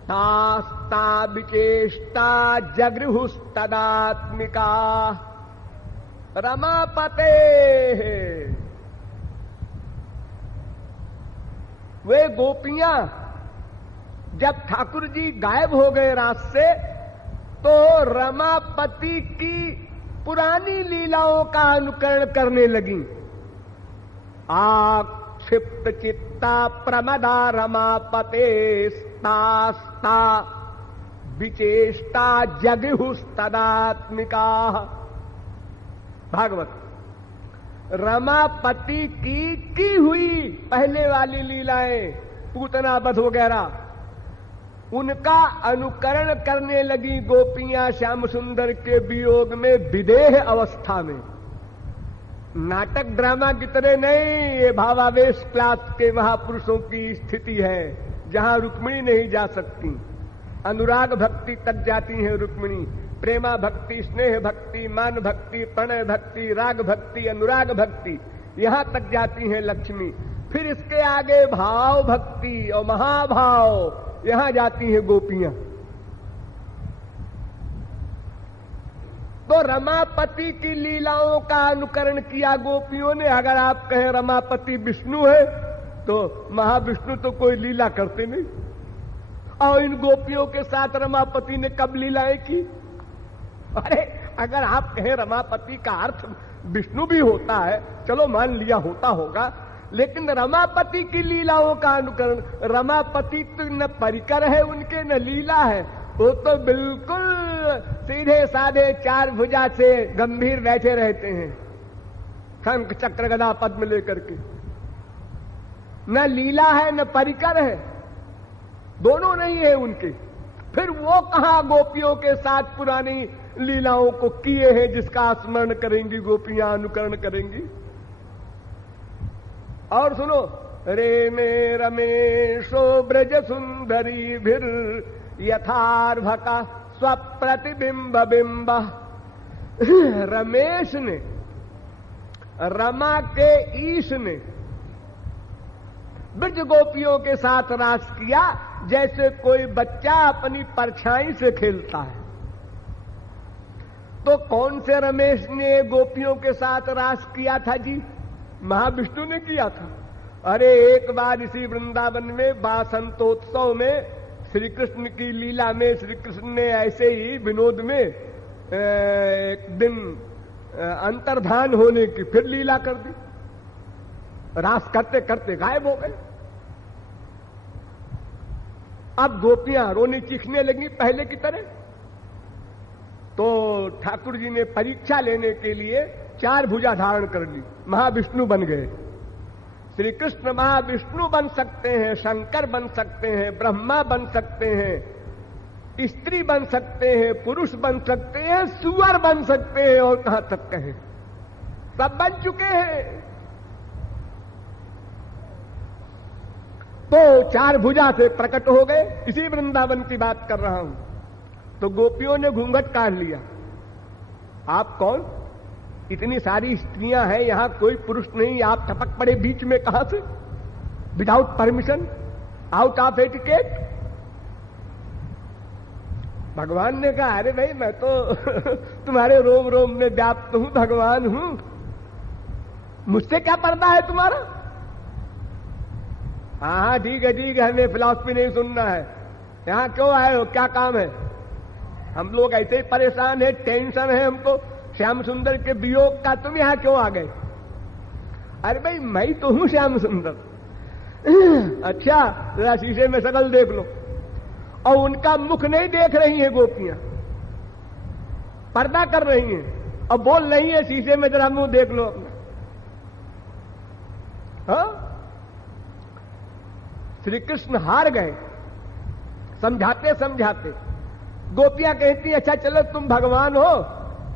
तास्ता विचेष्टा जगृहुस्तदात्मिका रमापते। वे गोपियां जब ठाकुर जी गायब हो गए रात से, तो रमापति की पुरानी लीलाओं का अनुकरण करने लगी। आक्षिप्त चित्ता प्रमदा रमापते स्ता विचेष्टा जगहुस्तदात्मिका। भागवत रमापति की हुई पहले वाली लीलाएं, पूतना वध वगैरह, उनका अनुकरण करने लगी गोपियां श्याम सुंदर के वियोग में विदेह अवस्था में। नाटक ड्रामा की तरह नहीं, ये भावावेश क्लास के महापुरुषों की स्थिति है, जहां रुक्मिणी नहीं जा सकती। अनुराग भक्ति तक जाती है रुक्मिणी। प्रेमा भक्ति, स्नेह भक्ति, मान भक्ति, प्रणय भक्ति, राग भक्ति, अनुराग भक्ति, यहां तक जाती है लक्ष्मी। फिर इसके आगे भाव भक्ति और महाभाव, यहां जाती है गोपियां। तो रमापति की लीलाओं का अनुकरण किया गोपियों ने। अगर आप कहें रमापति विष्णु है, तो महाविष्णु तो कोई लीला करते नहीं। और इन गोपियों के साथ रमापति ने कब लीलाएं की? अरे अगर आप कहें रमापति का अर्थ विष्णु भी होता है, चलो मान लिया होता होगा, लेकिन रमापति की लीलाओं का अनुकरण, रमापति तो न परिकर है उनके न लीला है, वो तो बिल्कुल सीधे साधे चार भुजा से गंभीर बैठे रहते हैं, शंख चक्र गदा पद्म लेकर के। न लीला है न परिकर है, दोनों नहीं है उनके। फिर वो कहां गोपियों के साथ पुरानी लीलाओं को किए हैं जिसका स्मरण करेंगी गोपियां, अनुकरण करेंगी। और सुनो, रे में रमेशो ब्रज सुंदरी भीर यथार्भका स्वप्रतिबिंब बिंब। रमेश ने, रमा के ईश ने ब्रज गोपियों के साथ रास किया जैसे कोई बच्चा अपनी परछाई से खेलता है। तो कौन से रमेश ने गोपियों के साथ रास किया था जी? महाविष्णु ने किया था। अरे एक बार इसी वृंदावन में बासंतोत्सव में श्री कृष्ण की लीला में श्री कृष्ण ने ऐसे ही विनोद में एक दिन अंतर्धान होने की फिर लीला कर दी। रास करते करते गायब हो गए। अब गोपियां रोने चीखने लगी पहले की तरह। तो ठाकुर जी ने परीक्षा लेने के लिए 4 भुजा धारण कर ली, महाविष्णु बन गए। श्री कृष्ण महाविष्णु बन सकते हैं, शंकर बन सकते हैं, ब्रह्मा बन सकते हैं, स्त्री बन सकते हैं, पुरुष बन सकते हैं, सुअर बन सकते हैं, और कहां तक कहें सब बन चुके हैं। तो 4 भुजा से प्रकट हो गए। इसी वृंदावन की बात कर रहा हूं। तो गोपियों ने घूंघट काढ़ लिया। आप कौन? इतनी सारी स्त्रियां हैं, यहां कोई पुरुष नहीं, आप टपक पड़े बीच में कहां से? Without permission, out of etiquette. भगवान ने कहा अरे भाई मैं तो तुम्हारे रोम रोम में व्याप्त हूं, भगवान हूं, मुझसे क्या पर्दा है तुम्हारा? हाँ ठीक है, हमें फिलॉसफी नहीं सुनना है। यहां क्यों आए हो, क्या काम है? हम लोग ऐसे ही परेशान है, टेंशन है हमको श्याम सुंदर के वियोग का, तुम यहां क्यों आ गए? अरे भाई मैं तो हूं श्याम सुंदर। अच्छा जरा शीशे में शकल देख लो। और उनका मुख नहीं देख रही है गोपियां, पर्दा कर रही हैं और बोल रही है शीशे में जरा मुंह देख लो अपना। हाँ? श्री कृष्ण हार गए समझाते समझाते। गोपियां कहती अच्छा चलो तुम भगवान हो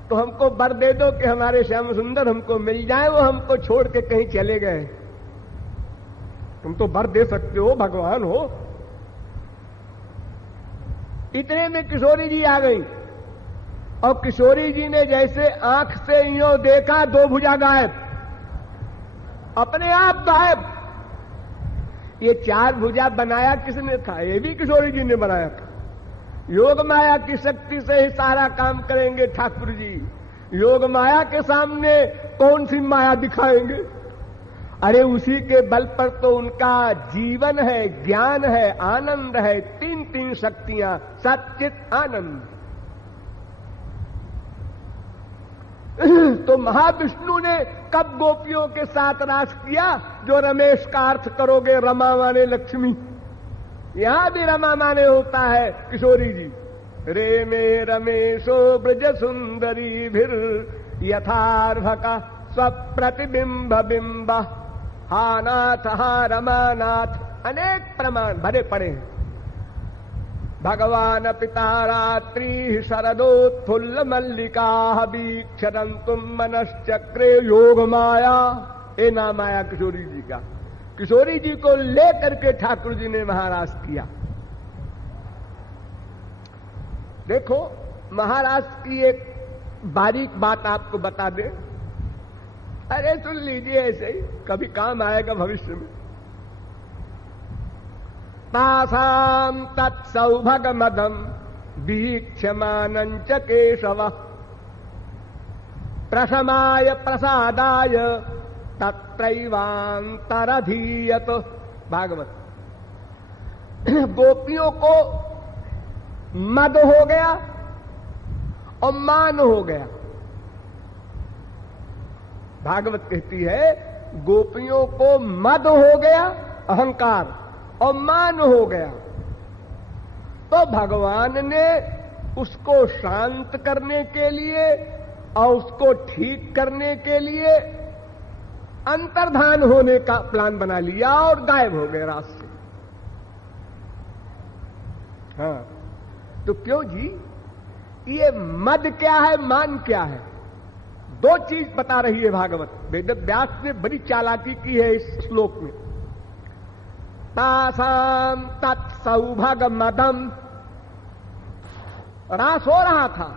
तो हमको वर दे दो कि हमारे श्याम सुंदर हमको मिल जाए, वो हमको छोड़ के कहीं चले गए। तुम तो वर दे सकते हो, भगवान हो। इतने में किशोरी जी आ गई और किशोरी जी ने जैसे आंख से यूं देखा 2 भुजा गायब, अपने आप गायब। ये 4 भुजा बनाया किसने था? ये भी किशोरी जी ने बनाया था। योग माया की शक्ति से ही सारा काम करेंगे ठाकुर जी। योग माया के सामने कौन सी माया दिखाएंगे? अरे उसी के बल पर तो उनका जीवन है, ज्ञान है, आनंद है, 3 शक्तियां, सच्चित आनंद। तो महाविष्णु ने कब गोपियों के साथ रास किया? जो रमेश का अर्थ करोगे रमा माने लक्ष्मी, यहां भी रमा माने होता है किशोरी जी। रे में रमेशो ब्रज सुंदरी भीर यथार्भका स्वप्रतिबिंब बिंब हा नाथ हा रमानाथ, अनेक प्रमाण भरे पड़े हैं। भगवान पिता रात्रि शरदोत्फुल्ल मल्लिका वीक्षरंतुम मनश्चक्रे योग माया। ए नाम माया किशोरी जी का। किशोरी जी को लेकर के ठाकुर जी ने महाराज किया। देखो महाराज की एक बारीक बात आपको बता दे। अरे सुन लीजिए, ऐसे ही कभी काम आएगा भविष्य में। तासाम तत्सौभग मदम वीक्षमानं च केशव प्रशमाय प्रसादाय तत्रैवांतरधीयत। भागवत। गोपियों को मद हो गया और मान हो गया। भागवत कहती है गोपियों को मद हो गया, अहंकार, और मान हो गया। तो भगवान ने उसको शांत करने के लिए और उसको ठीक करने के लिए अंतर्धान होने का प्लान बना लिया और गायब हो गए रास्ते। हाँ तो क्यों जी? ये मद क्या है, मान क्या है? 2 चीज बता रही है भागवत। वेद व्यास ने बड़ी चालाकी की है इस श्लोक में। तासाम तत्सौभग मदम, रास हो रहा था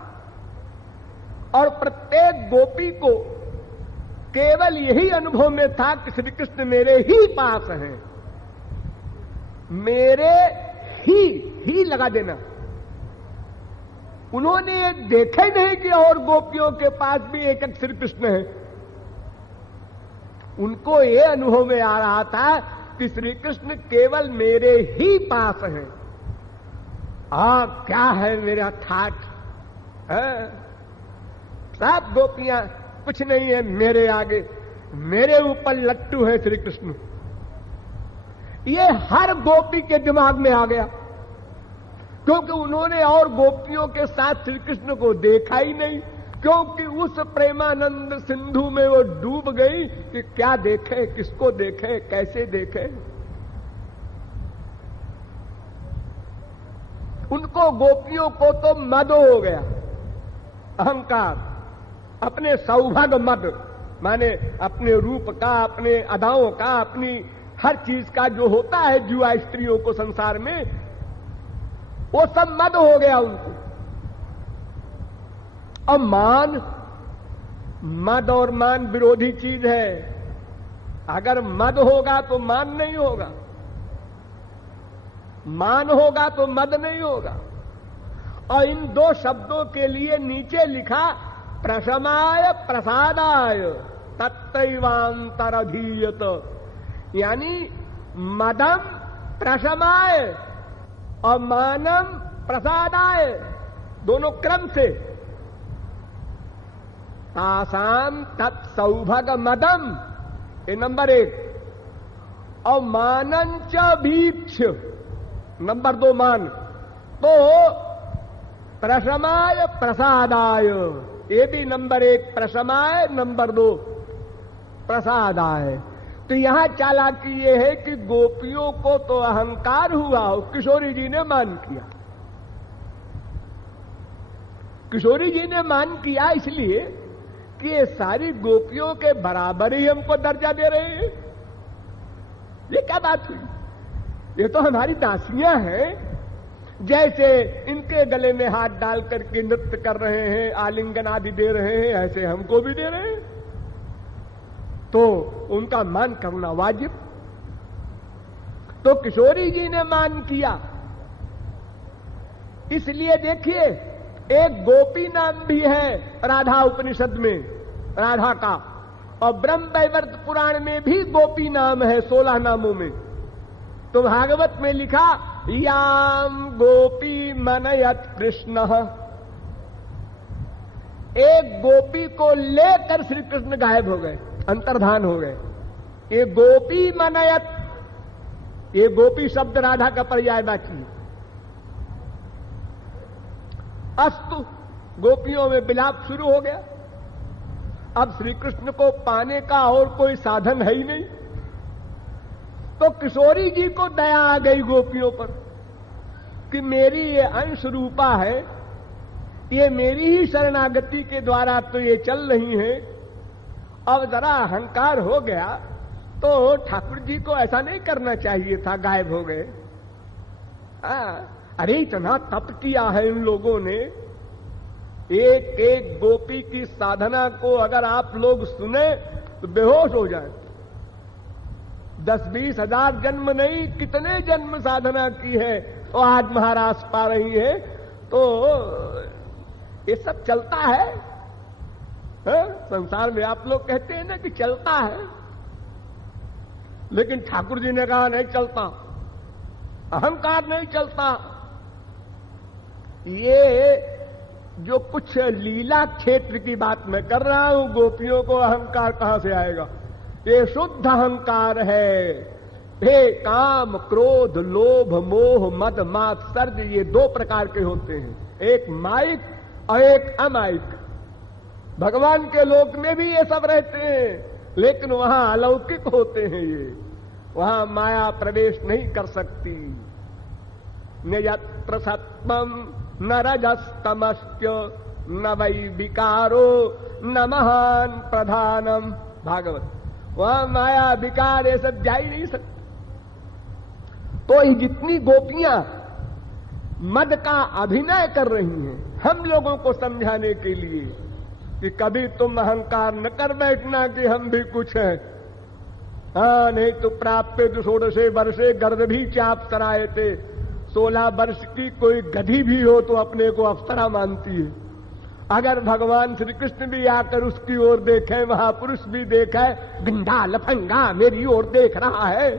और प्रत्येक गोपी को केवल यही अनुभव में था कि श्री कृष्ण मेरे ही पास हैं, मेरे ही लगा देना। उन्होंने ये देखा ही नहीं कि और गोपियों के पास भी एक एक श्री कृष्ण है। उनको ये अनुभव में आ रहा था कि श्री कृष्ण केवल मेरे ही पास हैं। क्या है मेरा ठाठ है? सब गोपियां कुछ नहीं है मेरे आगे, मेरे ऊपर लट्टू है श्री कृष्ण। ये हर गोपी के दिमाग में आ गया, क्योंकि उन्होंने और गोपियों के साथ श्री कृष्ण को देखा ही नहीं, क्योंकि उस प्रेमानंद सिंधु में वो डूब गई कि क्या देखे, किसको देखे, कैसे देखे। उनको गोपियों को तो मद हो गया, अहंकार, अपने सौभाग्य मद, माने अपने रूप का, अपने अदाओं का, अपनी हर चीज का जो होता है जुआ स्त्रियों को संसार में, वो सब मद हो गया उनको। और मान, मद और मान विरोधी चीज है। अगर मद होगा तो मान नहीं होगा, मान होगा तो मद नहीं होगा। और इन दो शब्दों के लिए नीचे लिखा प्रशमाय प्रसादाय तत्तैवांतरधीयत, यानी मदम प्रशमाय और मानम प्रसादाय, दोनों क्रम से। तासाम तत्सौभग मदम, ये नंबर 1, और मानंच भीक्ष, नंबर 2 मान। तो प्रशमाय प्रसादाय, ये भी नंबर 1 प्रशमाय, नंबर 2 प्रसादाय। तो यहां चालाकी ये है कि गोपियों को तो अहंकार हुआ, किशोरी जी ने मान किया। किशोरी जी ने मान किया इसलिए कि ये सारी गोपियों के बराबर ही हमको दर्जा दे रहे हैं। ये क्या बात हुई? ये तो हमारी दासियां हैं, जैसे इनके गले में हाथ डाल करके नृत्य कर रहे हैं, आलिंगन आदि दे रहे हैं, ऐसे हमको भी दे रहे हैं, तो उनका मान करना वाजिब। तो किशोरी जी ने मान किया। इसलिए देखिए, एक गोपी नाम भी है राधा उपनिषद में, राधा का, और ब्रह्म वैवर्त पुराण में भी गोपी नाम है 16 नामों में। तो भागवत में लिखा याम गोपी मनयत कृष्ण, एक गोपी को लेकर श्री कृष्ण गायब हो गए, अंतर्धान हो गए। ये गोपी मनयत, ये गोपी शब्द राधा का पर्यायवाची है। अस्तु, गोपियों में विलाप शुरू हो गया। अब श्री कृष्ण को पाने का और कोई साधन है ही नहीं। तो किशोरी जी को दया आ गई गोपियों पर कि मेरी ये अंश रूपा है, ये मेरी ही शरणागति के द्वारा तो ये चल रही है। अब जरा अहंकार हो गया तो ठाकुर जी को ऐसा नहीं करना चाहिए था, गायब हो गए। अरे इतना तप किया है इन लोगों ने, एक एक गोपी की साधना को अगर आप लोग सुने तो बेहोश हो जाए। 10-20 हजार जन्म नहीं, कितने जन्म साधना की है तो आज महाराज पा रही है। तो ये सब चलता है, संसार में आप लोग कहते हैं ना कि चलता है, लेकिन ठाकुर जी ने कहा नहीं चलता, अहंकार नहीं चलता। ये जो कुछ लीला क्षेत्र की बात मैं कर रहा हूं, गोपियों को अहंकार कहां से आएगा? ये शुद्ध अहंकार है। हे काम, क्रोध, लोभ, मोह, मद, मात्सर्य, ये 2 प्रकार के होते हैं, एक माइक और एक अमाइक। भगवान के लोक में भी ये सब रहते हैं, लेकिन वहां अलौकिक होते हैं ये, वहां माया प्रवेश नहीं कर सकती। न यत्र सत्वम न रजस्तमश्च न वै विकारो न महान प्रधानम, भागवत। वहां माया विकार ये सब जा ही नहीं सकते। तो ये जितनी गोपियां मद का अभिनय कर रही हैं, हम लोगों को समझाने के लिए कि कभी तुम अहंकार न कर बैठना कि हम भी कुछ हैं। हाँ, नहीं तो प्राप्य 16 वर्षे गर्द भी चाप सराए थे। 16 वर्ष की कोई गधी भी हो तो अपने को अप्सरा मानती है। अगर भगवान श्री कृष्ण भी आकर उसकी ओर देखे, महापुरुष भी देखे, गंदा लफंगा मेरी ओर देख रहा है,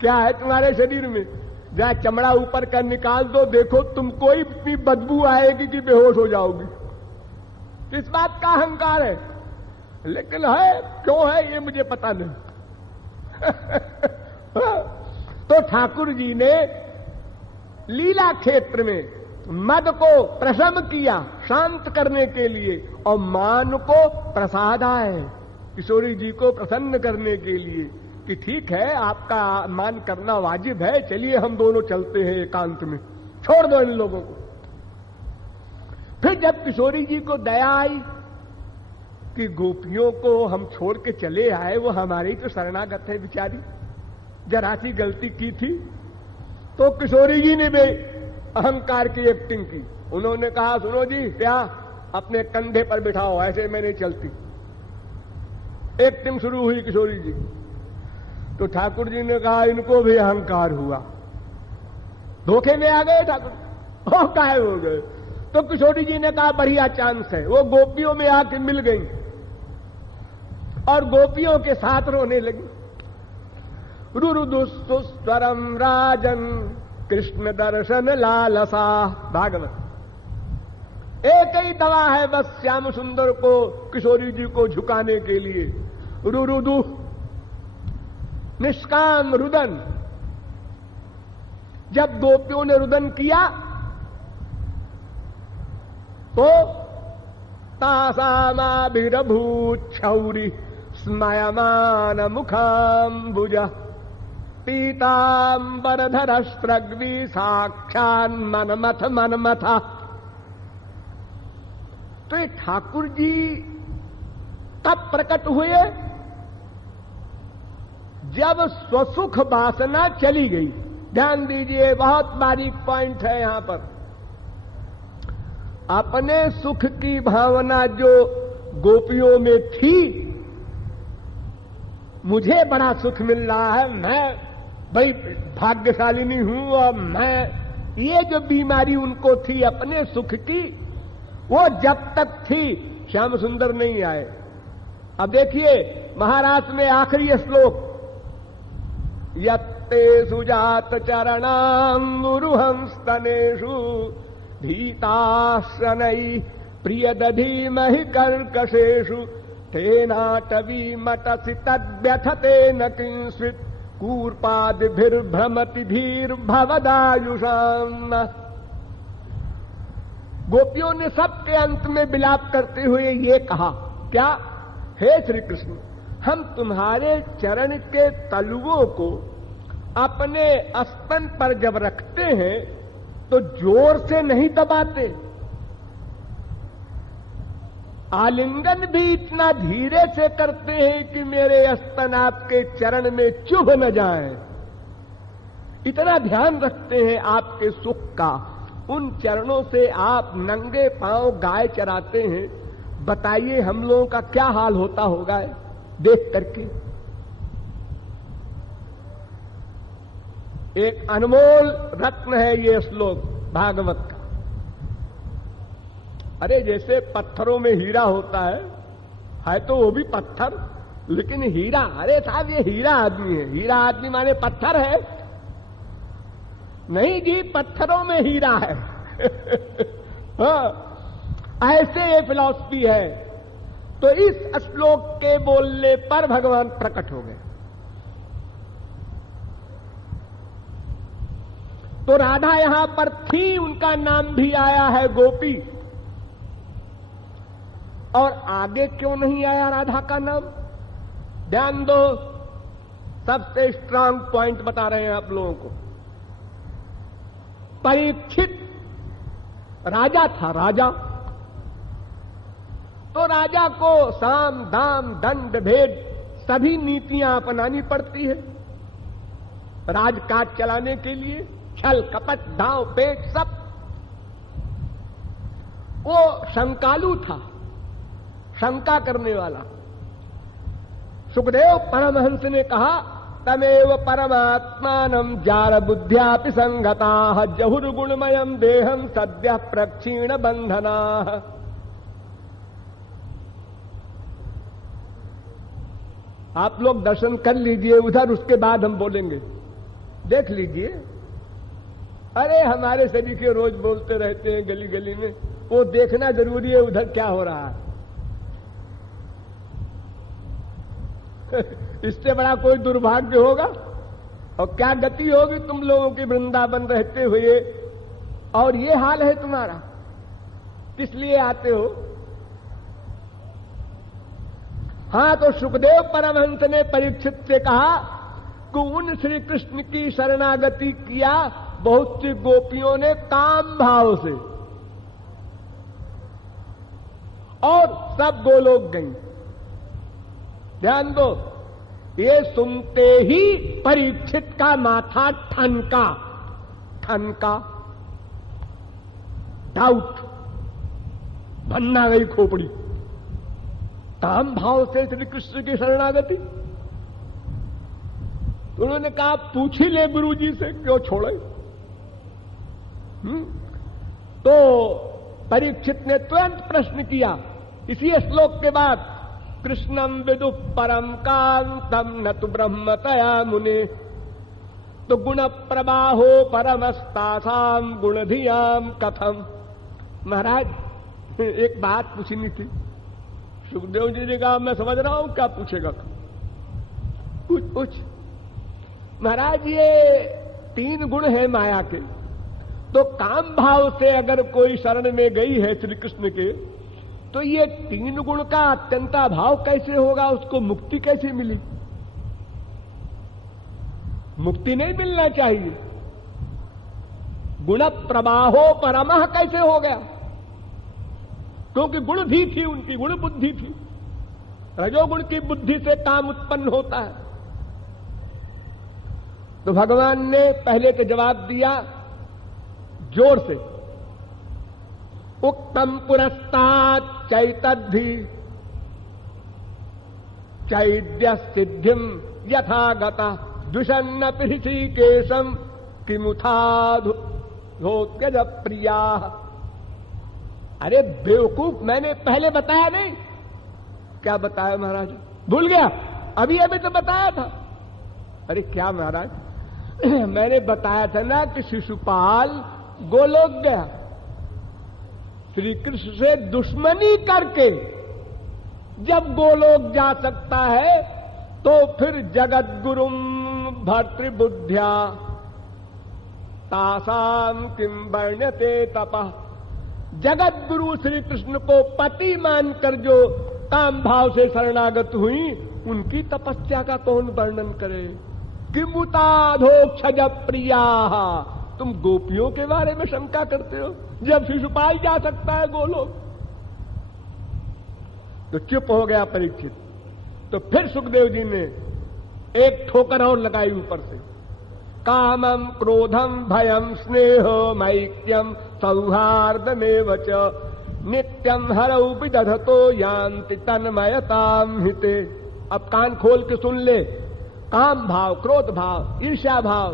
क्या है तुम्हारे शरीर में? जरा चमड़ा ऊपर का निकाल दो, देखो तुमको ही इतनी बदबू आएगी कि बेहोश हो जाओगी। किस बात का अहंकार है? लेकिन है, क्यों है ये मुझे पता नहीं। तो ठाकुर जी ने लीला क्षेत्र में मद को प्रशम किया शांत करने के लिए, और मान को प्रसाद आए किशोरी जी को प्रसन्न करने के लिए कि ठीक है, आपका मान करना वाजिब है, चलिए हम दोनों चलते हैं एकांत में, छोड़ दो इन लोगों को। फिर जब किशोरी जी को दया आई कि गोपियों को हम छोड़ के चले आए, वो हमारी तो शरणागत है बेचारी, जरा सी गलती की थी, तो किशोरी जी ने भी अहंकार की एक्टिंग की। उन्होंने कहा, सुनो जी, क्या अपने कंधे पर बिठाओ, ऐसे मैं नहीं चलती। एक्टिंग शुरू हुई किशोरी जी। तो ठाकुर जी ने कहा, इनको भी अहंकार हुआ, धोखे में आ गए ठाकुर, और गायब हो गए। तो किशोरी जी ने कहा, बढ़िया चांस है। वो गोपियों में आके मिल गई और गोपियों के साथ रोने लगी। रुरुदुस्तुस्वरम राजन कृष्ण दर्शन लालसा। भागवत। एक ही दवा है बस श्याम सुंदर को, किशोरी जी को झुकाने के लिए। रुरुदु, निष्काम रुदन। जब गोपियों ने रुदन किया तो तासामाभिरभूत छौरी स्मयमान मुखाम्बुज पीतांबरधर स्त्रग्वी साक्षान मनमथ मनमथा। तो ये ठाकुर जी तब प्रकट हुए जब स्वसुख वासना चली गई। ध्यान दीजिए, बहुत बारीक पॉइंट है यहां पर। अपने सुख की भावना जो गोपियों में थी, मुझे बड़ा सुख मिल रहा है, मैं भाई भाग्यशालिनी हूं, और मैं, ये जो बीमारी उनको थी अपने सुख की, वो जब तक थी श्याम सुंदर नहीं आए। अब देखिए महाराज में आखिरी श्लोक, यत्ते सुजात चरणांगुरुहं स्तनेषु धीताशनै प्रियदधीमहि कर्कशेषु तेनाटवी मटसि तद्व्यथते न किंचित् कूर्पादिभिर्भ्रमति धीर्भवदायुषाम्। गोपियों ने सबके अंत में विलाप करते हुए ये कहा, क्या? हे श्री कृष्ण, हम तुम्हारे चरण के तलुओं को अपने स्तन पर जब रखते हैं तो जोर से नहीं दबाते, आलिंगन भी इतना धीरे से करते हैं कि मेरे स्तन आपके चरण में चुभ न जाएं। इतना ध्यान रखते हैं आपके सुख का। उन चरणों से आप नंगे पांव गाय चराते हैं, बताइए हम लोगों का क्या हाल होता होगा देख करके। एक अनमोल रत्न है ये श्लोक भागवत का। अरे जैसे पत्थरों में हीरा होता है तो वो भी पत्थर, लेकिन हीरा, अरे साहब ये हीरा आदमी है। हीरा आदमी माने पत्थर है? नहीं जी, पत्थरों में हीरा है। हाँ, ऐसे ये फिलॉसफी है। तो इस श्लोक के बोलने पर भगवान प्रकट हो गए। तो राधा यहां पर थी, उनका नाम भी आया है गोपी। और आगे क्यों नहीं आया राधा का नाम? ध्यान दो, सबसे स्ट्रांग पॉइंट बता रहे हैं आप लोगों को। परीक्षित राजा था, राजा। तो राजा को साम दाम दंड भेद सभी नीतियां अपनानी पड़ती है राजकाज चलाने के लिए। छल कपट दांव पेच सब। वो शंकालु था, शंका करने वाला। सुखदेव परमहंस ने कहा, तमेव परमात्मानं जार बुद्ध्यापि संगताः जहुर्गुणमयं देहं सद्यः प्रक्षीण बंधनाः। आप लोग दर्शन कर लीजिए उधर, उसके बाद हम बोलेंगे। देख लीजिए, अरे हमारे शरीर के रोज बोलते रहते हैं गली गली में, वो देखना जरूरी है उधर क्या हो रहा है। इससे बड़ा कोई दुर्भाग्य होगा? और क्या गति होगी तुम लोगों की वृंदावन रहते हुए, और ये हाल है तुम्हारा। किस लिए आते हो? हां, तो सुखदेव परमहंस ने परीक्षित से कहा कि उन श्री कृष्ण की शरणागति किया बहुत सी गोपियों ने काम भाव से, और सब गोलोक गई। ध्यान दो, ये सुनते ही परीक्षित का माथा ठनका, डाउट, भन्ना गई खोपड़ी। काम भाव से श्री कृष्ण की शरणागति। उन्होंने कहा पूछ ही ले गुरुजी से, क्यों छोड़े। तो परीक्षित ने तुरंत प्रश्न किया इसी श्लोक के बाद, कृष्णम विदु परम कांतम न तु ब्रह्मतया मुने, तो गुण प्रवाहो परमस्तासाम गुणधियाम कथम। महाराज एक बात पूछनी थी। सुखदेव जी ने कहा मैं समझ रहा हूं क्या पूछेगा, पूछ। महाराज ये 3 गुण है माया के, तो काम भाव से अगर कोई शरण में गई है श्री कृष्ण के, तो ये 3 गुण का अत्यंता भाव कैसे होगा, उसको मुक्ति कैसे मिली? मुक्ति नहीं मिलना चाहिए। गुण प्रवाहो परमः कैसे हो गया? क्योंकि गुण भी थी उनकी, गुण बुद्धि थी। रजोगुण की बुद्धि से काम उत्पन्न होता है। तो भगवान ने पहले के जवाब दिया जोर से, उक्तम पुरस्तात् चैतद्धि चैद्य सिद्धिम यथागता दुषन्न ऋषिकेशम किमुथाधोत्यज प्रिया। अरे बेवकूफ, मैंने पहले बताया नहीं? क्या बताया महाराज? भूल गया? अभी तो बताया था। अरे क्या महाराज, मैंने बताया था ना कि शिशुपाल गोलोक गया, श्री कृष्ण से दुश्मनी करके जब गोलोक जा सकता है, तो फिर जगत गुरुम भर्तृबुद्ध्या तासाम किम वर्ण्यते तपः। जगत गुरु श्री कृष्ण को पति मानकर जो काम भाव से शरणागत हुई, उनकी तपस्या का कौन वर्णन करे। किमुताधोक्षज प्रिया। तुम गोपियों के बारे में शंका करते हो जब शिशुपाल जा सकता है गोलोक। तो चुप हो गया परीक्षित। तो फिर सुखदेव जी ने एक ठोकर और लगाई ऊपर से, कामम क्रोधम भयम स्नेह मैक्यम सौहार्दमेव च नित्यम हरौ विदधतो यान्ति तन्मयताम हिते। अब कान खोल के सुन ले। काम भाव, क्रोध भाव, ईर्ष्या भाव,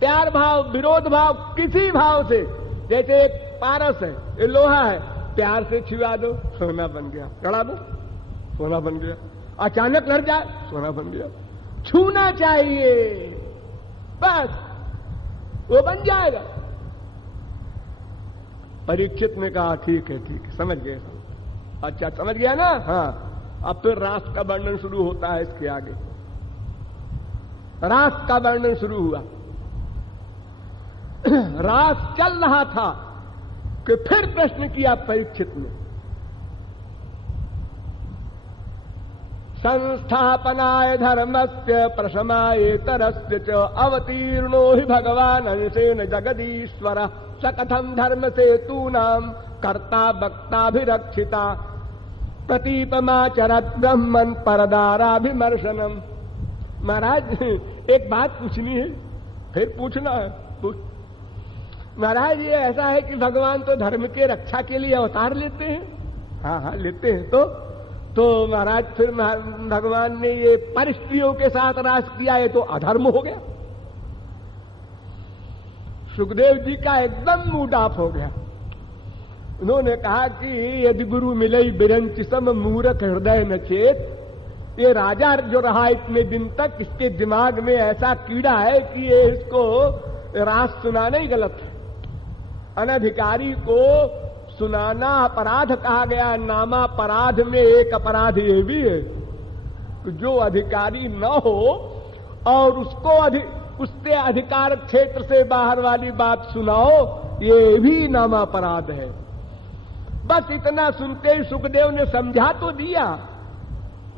प्यार भाव, विरोध भाव, किसी भाव से, जैसे एक पारस है, ये लोहा है, प्यार से छुआ दो सोना बन गया, गड़ा दो सोना बन गया, अचानक लड़ जाए सोना बन गया। छूना चाहिए, बस वो बन जाएगा। परीक्षित ने कहा ठीक है, समझ गए। अच्छा समझ गया ना? हाँ। अब फिर रास का वर्णन शुरू होता है। इसके आगे रास का वर्णन शुरू हुआ। रास चल रहा था कि फिर प्रश्न किया परीक्षित ने, संस्थापनाय धर्मस्य प्रशमाय तरस्य च अवतीर्णो हि भगवान अंशेन जगदीश्वर सकथम धर्म सेतूनाम कर्ता भक्ताभिरक्षिता प्रतीपमाचरत ब्रह्मन परदाराभिमर्शनम। महाराज एक बात पूछनी है, फिर पूछना है। महाराज ये ऐसा है कि भगवान तो धर्म के रक्षा के लिए अवतार लेते हैं। हाँ लेते हैं। तो महाराज फिर भगवान ने ये परिस्त्रियों के साथ रास किया, ये तो अधर्म हो गया। सुखदेव जी का एकदम मूड ऑफ हो गया। उन्होंने कहा कि यदि गुरु मिले बिरंच सम मूरख हृदय न चेत, ये राजा जो रहा इतने दिन तक, इसके दिमाग में ऐसा कीड़ा है कि ये इसको रास सुनाना ही गलत है। अनधिकारी को सुनाना अपराध कहा गया। नामा अपराध में एक अपराध ये भी है कि जो अधिकारी न हो और उससे अधिकार क्षेत्र से बाहर वाली बात सुनाओ, ये भी नामा अपराध है। बस इतना सुनते ही सुखदेव ने समझा तो दिया।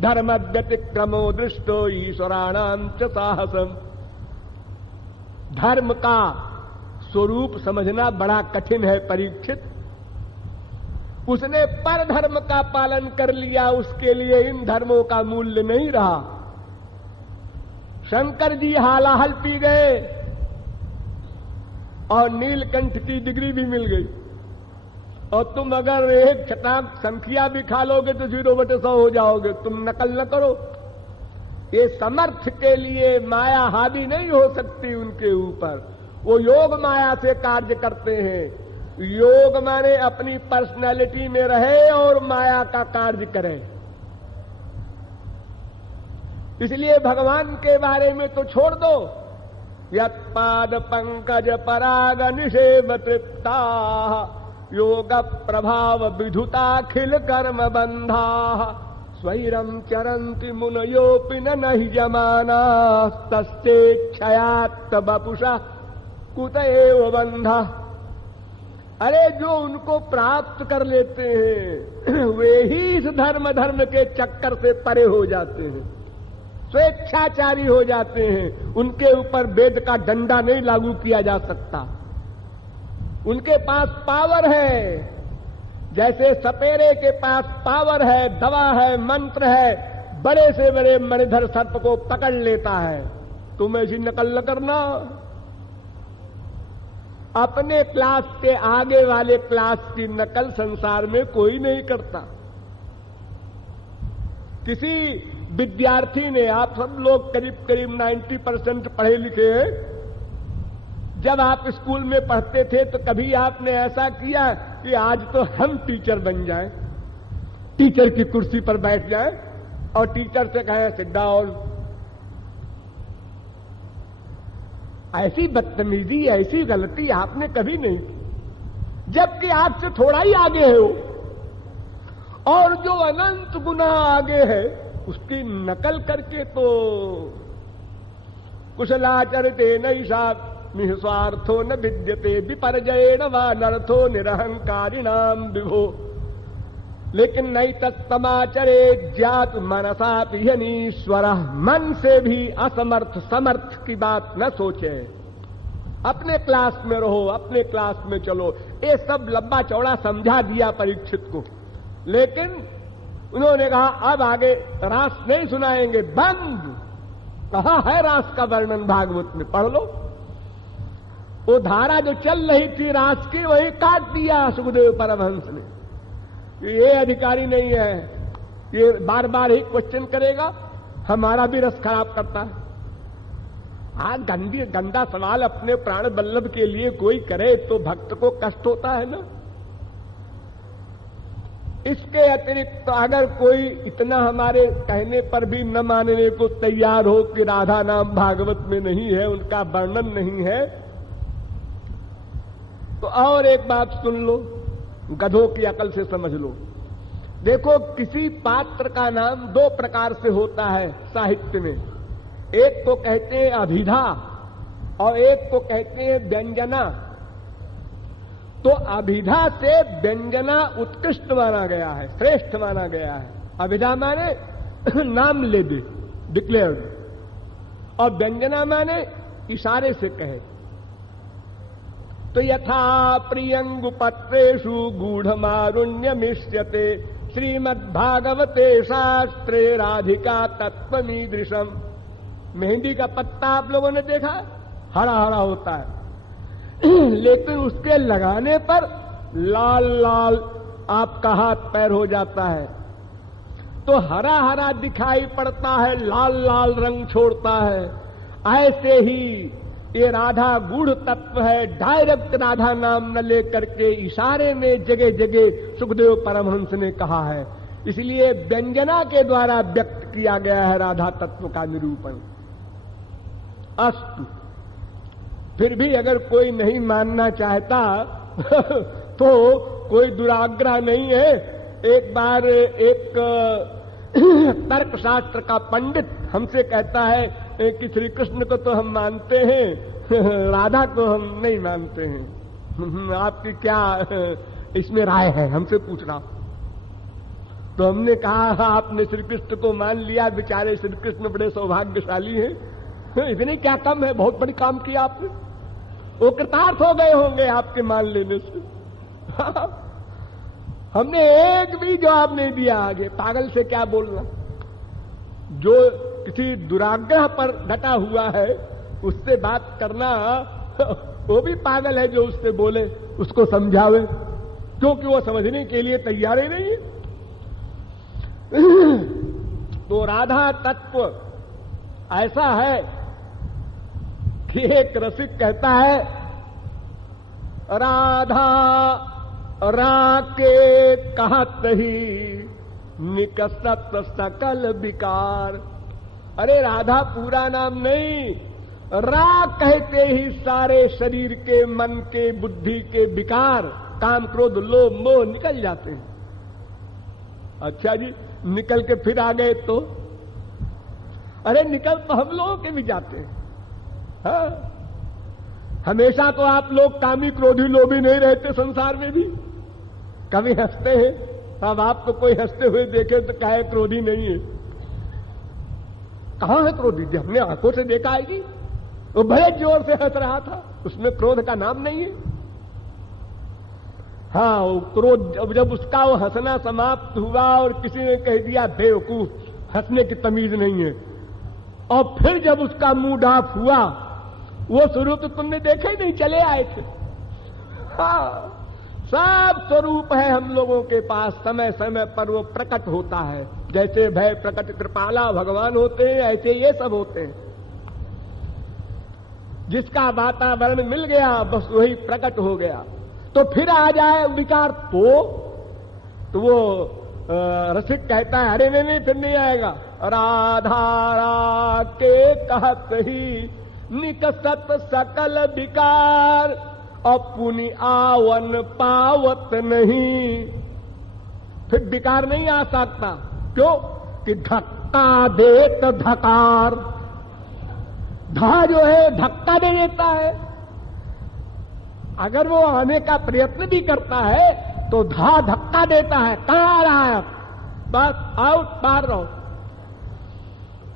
धर्म व्यतिक्रमो दृष्टो ईश्वराणाम च साहसम। धर्म का स्वरूप समझना बड़ा कठिन है परीक्षित। उसने पर धर्म का पालन कर लिया, उसके लिए इन धर्मों का मूल्य नहीं रहा। शंकर जी हालाहल पी गए और नीलकंठ की डिग्री भी मिल गई। और तुम अगर एक छटाक संख्या भी खा लोगे तो 0/100 हो जाओगे। तुम नकल न करो। ये समर्थ के लिए माया हावी नहीं हो सकती उनके ऊपर। वो योग माया से कार्य करते हैं। योग माने अपनी पर्सनैलिटी में रहे और माया का कार्य करे। इसलिए भगवान के बारे में तो छोड़ दो। यत्पाद पंकज पराग निषेव तृप्ता योग प्रभाव विधुताखिल कर्म बंधा स्वैरम चरंति मुनयोपि न जमाना तस्तेच्छयात्त बपुषा कुत एव बंधा। अरे जो उनको प्राप्त कर लेते हैं वे ही इस धर्म के चक्कर से परे हो जाते हैं, स्वेच्छाचारी हो जाते हैं। उनके ऊपर वेद का डंडा नहीं लागू किया जा सकता। उनके पास पावर है, जैसे सपेरे के पास पावर है, दवा है, मंत्र है, बड़े से बड़े मणिधर सर्प को पकड़ लेता है। तुम ऐसी नकल न करना। अपने क्लास के आगे वाले क्लास की नकल संसार में कोई नहीं करता। किसी विद्यार्थी ने, आप सब लोग करीब करीब 90% पढ़े लिखे हैं, जब आप स्कूल में पढ़ते थे तो कभी आपने ऐसा किया कि आज तो हम टीचर बन जाएं, टीचर की कुर्सी पर बैठ जाएं और टीचर से कहें सिट डाउन? ऐसी बदतमीजी, ऐसी गलती आपने कभी नहीं की, जबकि आपसे थोड़ा ही आगे है वो, और जो अनंत गुना आगे है उसकी नकल करके तो कुशलाचरिते नैषा निस्वार्थो न विद्यते विपर्जयेण वा नर्थो निरहंकारिणाम विभो। लेकिन नहीं तत्समाचरे ज्ञात मनसा पिहनीश्वर। मन से भी असमर्थ समर्थ की बात न सोचे। अपने क्लास में रहो, अपने क्लास में चलो। ये सब लंबा चौड़ा समझा दिया परीक्षित को। लेकिन उन्होंने कहा अब आगे रास नहीं सुनाएंगे, बंद। कहा है रास का वर्णन भागवत में, पढ़ लो। वो धारा जो चल रही थी रास की, वही काट दिया सुखदेव परमहंस ने। ये अधिकारी नहीं है, ये बार बार ही क्वेश्चन करेगा, हमारा भी रस खराब करता है। गंदा सवाल अपने प्राण बल्लभ के लिए कोई करे तो भक्त को कष्ट होता है ना। इसके अतिरिक्त तो अगर कोई इतना हमारे कहने पर भी न मानने को तैयार हो कि राधा नाम भागवत में नहीं है, उनका वर्णन नहीं है, तो और एक बात सुन लो, गधों की अकल से समझ लो। देखो, किसी पात्र का नाम दो प्रकार से होता है साहित्य में। एक को कहते हैं अभिधा और एक को कहते हैं व्यंजना। तो अभिधा से व्यंजना उत्कृष्ट माना गया है, श्रेष्ठ माना गया है। अभिधा माने नाम ले दे, डिक्लेयर, और व्यंजना माने इशारे से कहे। तो यथा प्रियंगुपत्रेषु गूढ़मारुण्य मिष्यते श्रीमद्भागवते शास्त्रे राधिका तत्त्वमीदृशम। मेहंदी का पत्ता आप लोगों ने देखा, हरा हरा होता है, लेकिन उसके लगाने पर लाल लाल आपका हाथ पैर हो जाता है। तो हरा हरा दिखाई पड़ता है, लाल लाल रंग छोड़ता है। ऐसे ही ये राधा गूढ़ तत्व है, डायरेक्ट राधा नाम न लेकर के इशारे में जगह जगह सुखदेव परमहंस ने कहा है। इसलिए व्यंजना के द्वारा व्यक्त किया गया है राधा तत्व का निरूपण। अस्तु, फिर भी अगर कोई नहीं मानना चाहता तो कोई दुराग्रह नहीं है। एक बार एक तर्कशास्त्र का पंडित हमसे कहता है कि श्री कृष्ण को तो हम मानते हैं, राधा को हम नहीं मानते हैं, आपकी क्या इसमें राय है, हमसे पूछ रहा। तो हमने कहा आपने श्री कृष्ण को मान लिया, बेचारे श्री कृष्ण बड़े सौभाग्यशाली हैं, इतने क्या कम है, बहुत बड़ी काम किया आपने, वो कृतार्थ हो गए होंगे आपके मान लेने से। हमने एक भी जवाब नहीं दिया आगे, पागल से क्या बोलना। जो किसी दुराग्रह पर डटा हुआ है उससे बात करना, वो भी पागल है जो उससे बोले, उसको समझावे, क्योंकि वो समझने के लिए तैयार ही नहीं है। तो राधा तत्व ऐसा है कि एक रसिक कहता है, राधा राके कहत ही निकसत सकल विकार। अरे राधा पूरा नाम नहीं, रा कहते ही सारे शरीर के, मन के, बुद्धि के विकार, काम क्रोध लोभ मोह निकल जाते हैं। अच्छा जी, निकल के फिर आ गए तो, अरे निकल तो हम लोगों के भी जाते हैं। हाँ? हमेशा तो आप लोग कामी क्रोधी लोभी नहीं रहते संसार में भी, कभी हंसते हैं। अब आपको कोई हंसते हुए देखे तो कहे क्रोधी नहीं है, कहां है क्रोधी? जी हमने आंखों से देखा है जी, वो बड़े जोर से हंस रहा था, उसमें क्रोध का नाम नहीं है। हाँ, वो क्रोध जब उसका वो हंसना समाप्त हुआ और किसी ने कह दिया बेवकूफ, हंसने की तमीज नहीं है, और फिर जब उसका मुंह डाफ हुआ, वो स्वरूप तो तुमने देखा ही नहीं, चले आए थे। हाँ, सब स्वरूप है हम लोगों के पास, समय समय पर वो प्रकट होता है। जैसे भय प्रकट कृपाला भगवान होते हैं, ऐसे ये सब होते हैं। जिसका वातावरण मिल गया बस वही प्रकट हो गया। तो फिर आ जाए विकार तो वो रसिक कहता है, अरे नहीं फिर नहीं आएगा। राधा के कहत ही निकसत सकल विकार, अपुनि आवन पावत नहीं। फिर विकार नहीं आ सकता, क्यों? कि धक्का देत धकार, धा जो है धक्का दे देता है। अगर वो आने का प्रयत्न भी करता है तो धा धक्का देता है, कहां आ रहा है, बस आउट, पार रहो।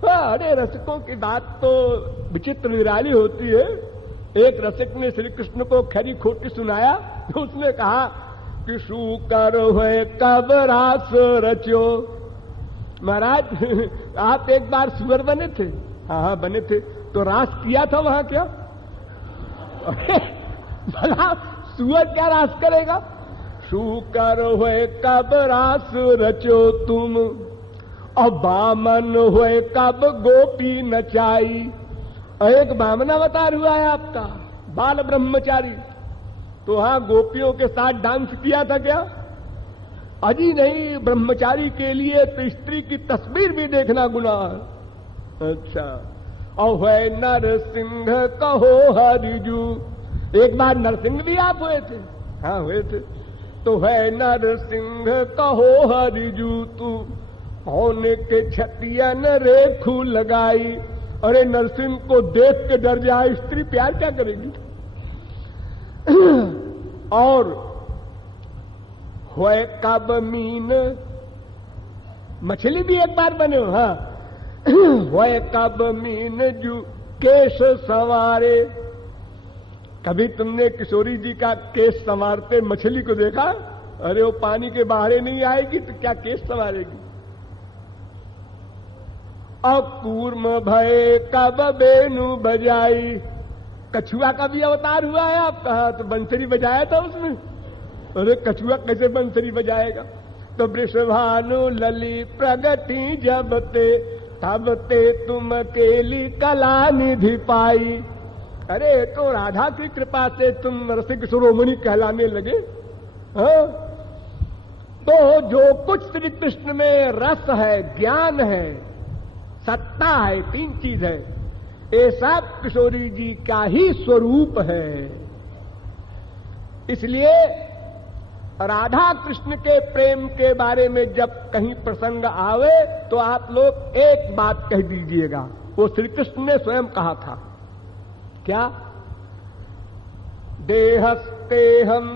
अरे रसिकों की बात तो विचित्र निराली होती है। एक रसिक ने श्री कृष्ण को खरी खोटी सुनाया, तो उसने कहा कि शूकर हुए कब रास रचो। महाराज आप एक बार सुअर बने थे? हाँ बने थे। तो रास किया था वहां क्या? भला सुअर क्या रास करेगा? शूकर हुए कब रास रचो तुम, और बामन हुए कब गोपी नचाई। एक बामन अवतार हुआ है आपका, बाल ब्रह्मचारी, तो हाँ गोपियों के साथ डांस किया था क्या? अजी नहीं, ब्रह्मचारी के लिए तो स्त्री की तस्वीर भी देखना गुनाह है। अच्छा, और हुए नरसिंह कहो हरिजू। एक बार नरसिंह भी आप हुए थे? हाँ हुए थे। तो है नरसिंह कहो हरिजू तू, होने के छतियन रेखू लगाई। अरे नरसिंह को देख के डर जाए स्त्री, प्यार क्या करेगी? और होए कब मीन, मछली भी एक बार बने हो। हाँ, होए कब मीन जू केश संवारे। कभी तुमने किशोरी जी का केश संवारते मछली को देखा? अरे वो पानी के बाहर नहीं आएगी तो क्या केश संवारेगी। और कूर्म भय कब बेनु बजाई। कछुआ का भी अवतार हुआ है आपका, तो बंसरी बजाया था उसमें। अरे कछुआ कैसे बंसरी बजाएगा? तो वृषभानु लली प्रगति जब ते, तब ते तुम अकेली कला निधि पाई। अरे तो राधा की कृपा से तुम रसिक शिरोमणि कहलाने लगे। हाँ? तो जो कुछ श्री कृष्ण में रस है, ज्ञान है, सत्ता है, 3 चीज है, ये सब किशोरी जी का ही स्वरूप है। इसलिए राधा कृष्ण के प्रेम के बारे में जब कहीं प्रसंग आवे तो आप लोग एक बात कह दीजिएगा, वो श्री कृष्ण ने स्वयं कहा था। क्या? देहस्तेहम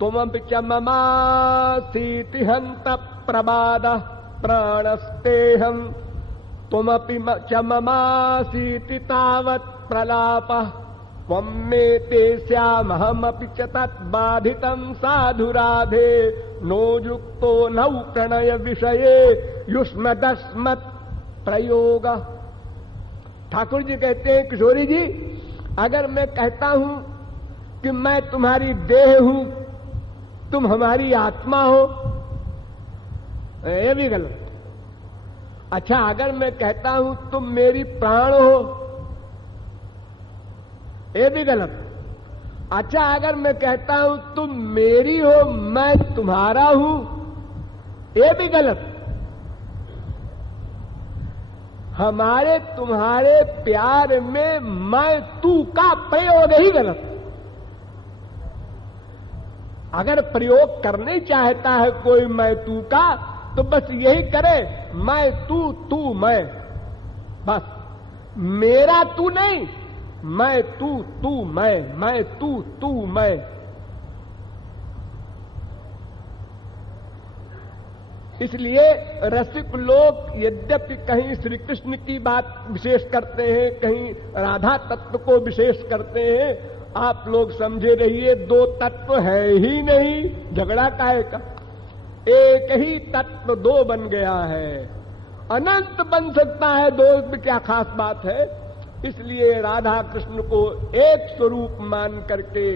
तुमपि च ममासीति हंत प्रमाद, प्राणस्तेहम तुमपि च ममासीति तावत् प्रलापः, त्वं मे ते स्यामहमपि च तत्बाधितं साधु राधे, नो युक्तो नौ प्रणय विषये युष्मदस्मत् प्रयोग। ठाकुर जी कहते हैं, किशोरी जी, अगर मैं कहता हूं कि मैं तुम्हारी देह हूं, तुम हमारी आत्मा हो, ये भी गलत। अच्छा, अगर मैं कहता हूं तुम मेरी प्राण हो, ये भी गलत। अच्छा, अगर मैं कहता हूं तुम मेरी हो, मैं तुम्हारा हूं, ये भी गलत। हमारे तुम्हारे प्यार में मैं तू का प्रयोग ही गलत। अगर प्रयोग करने चाहता है कोई मैं तू का, तो बस यही करे, मैं तू, तू मैं, बस। मेरा तू नहीं, मैं तू, तू मैं तू, तू मैं। इसलिए रसिक लोग यद्यपि कहीं श्री कृष्ण की बात विशेष करते हैं, कहीं राधा तत्व को विशेष करते हैं, आप लोग समझे रहिए 2 तत्व है ही नहीं, झगड़ा काहे का। एक ही तत्व 2 बन गया है, अनंत बन सकता है 2 में क्या खास बात है। इसलिए राधा कृष्ण को एक स्वरूप मान करके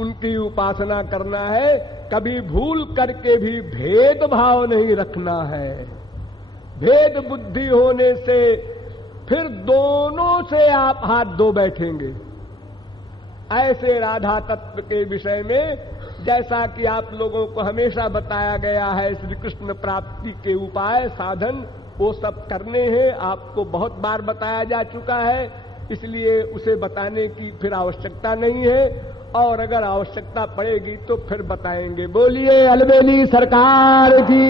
उनकी उपासना करना है, कभी भूल करके भी भेदभाव नहीं रखना है। भेद बुद्धि होने से फिर दोनों से आप हाथ धो बैठेंगे। ऐसे राधा तत्व के विषय में जैसा कि आप लोगों को हमेशा बताया गया है, श्री कृष्ण प्राप्ति के उपाय, साधन, वो सब करने हैं, आपको बहुत बार बताया जा चुका है, इसलिए उसे बताने की फिर आवश्यकता नहीं है, और अगर आवश्यकता पड़ेगी तो फिर बताएंगे। बोलिए अलबेली सरकार की।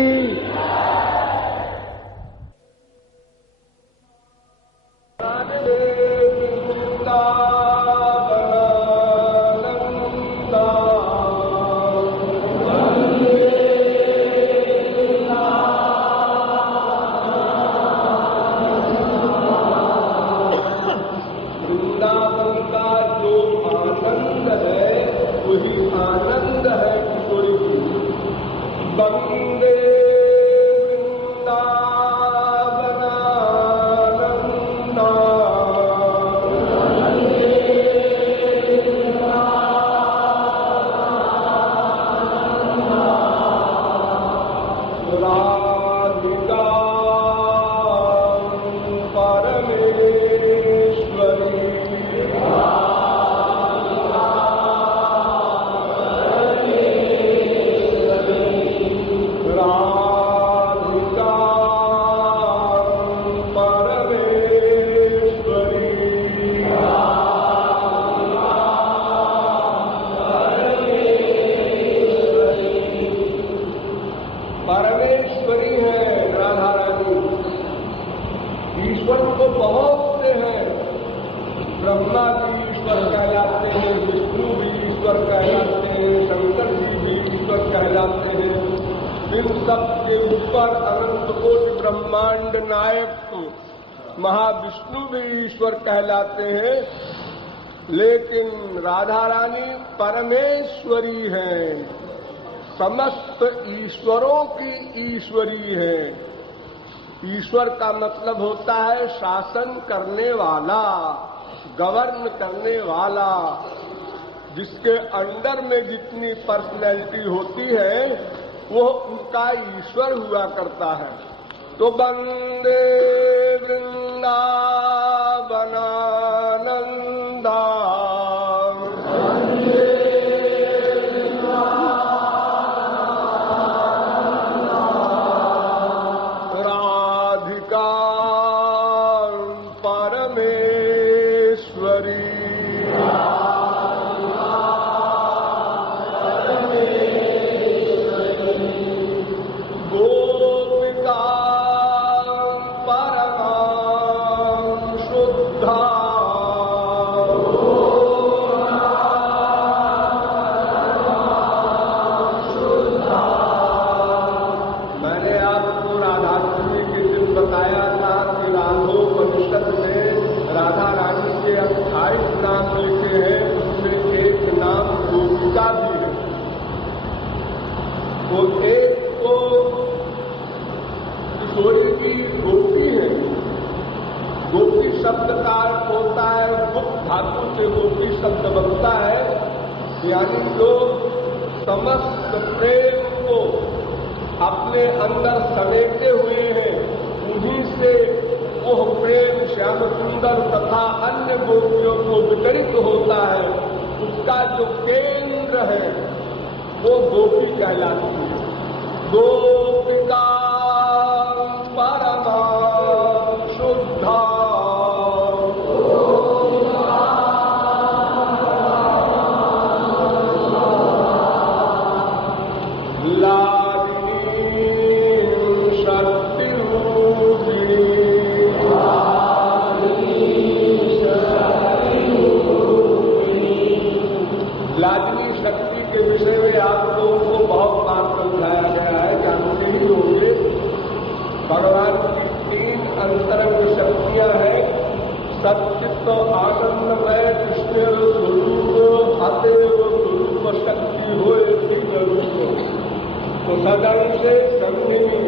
ब्रह्मांड नायक महाविष्णु भी ईश्वर कहलाते हैं, लेकिन राधा रानी परमेश्वरी हैं, समस्त ईश्वरों की ईश्वरी है। ईश्वर का मतलब होता है शासन करने वाला, गवर्न करने वाला, जिसके अंडर में जितनी पर्सनैलिटी होती है वो उनका ईश्वर हुआ करता है। तो वंदे वृंदावनानंदा राधिका परमेश्वरी शब्द का अर्थ होता है गुप्त धातु से गोपी शब्द बनता है, यानी जो समस्त प्रेम को अपने अंदर समेटे हुए हैं, उन्हीं से वो प्रेम श्याम सुंदर तथा अन्य गोपियों को वितरित होता है। उसका जो केंद्र है वो गोपी कहलाती है। गोपिका परमा शुद्धा भगवान की 3 अंतरंग शक्तियां हैं। सच्चित आनंदमय कृष्ण स्वरूप अतएव स्वरूप शक्ति हो 3 रूप। तो सदन से संगिनी,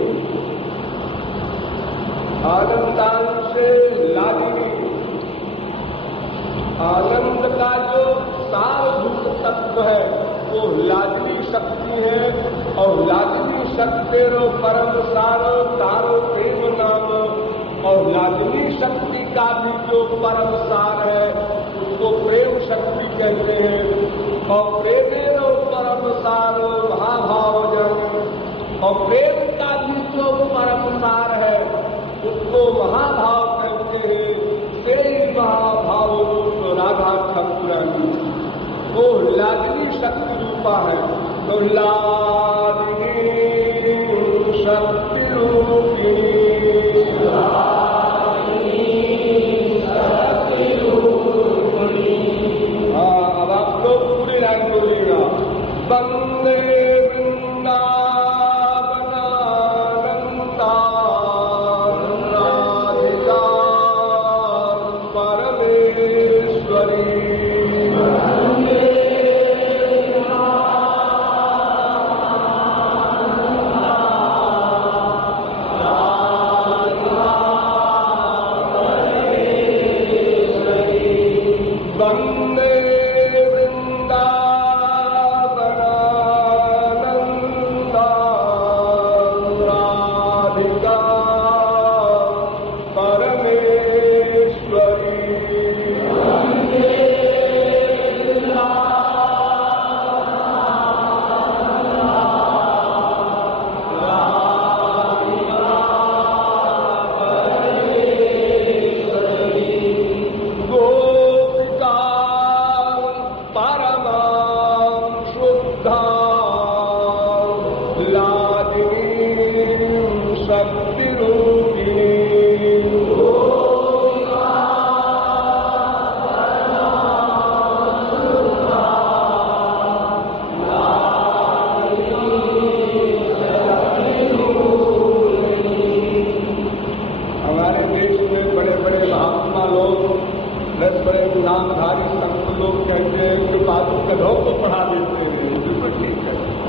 आनंदान से लागिनी। आनंद का जो सारभूत तत्व है वो लाजमी शक्ति है, और लाजमी शक्ति परम सारो तारो प्रेम नाम। और लाजमी शक्ति का भी जो परम सार है उसको प्रेम शक्ति कहते हैं। और प्रेमेरो परम सारो महाभाव जन। और प्रेम का भी जो परम सार है उसको महाभाव कहते हैं। तेरी महाभाव रूप राधा ठाकुरानी वो लाजमी शक्ति रूपा है। तो लाजमी शक्ति रूपी अब आप लोग पूरी लाइन बोलिएगा। वंदे वृंदावनानंदा राधिका परमेश्वरी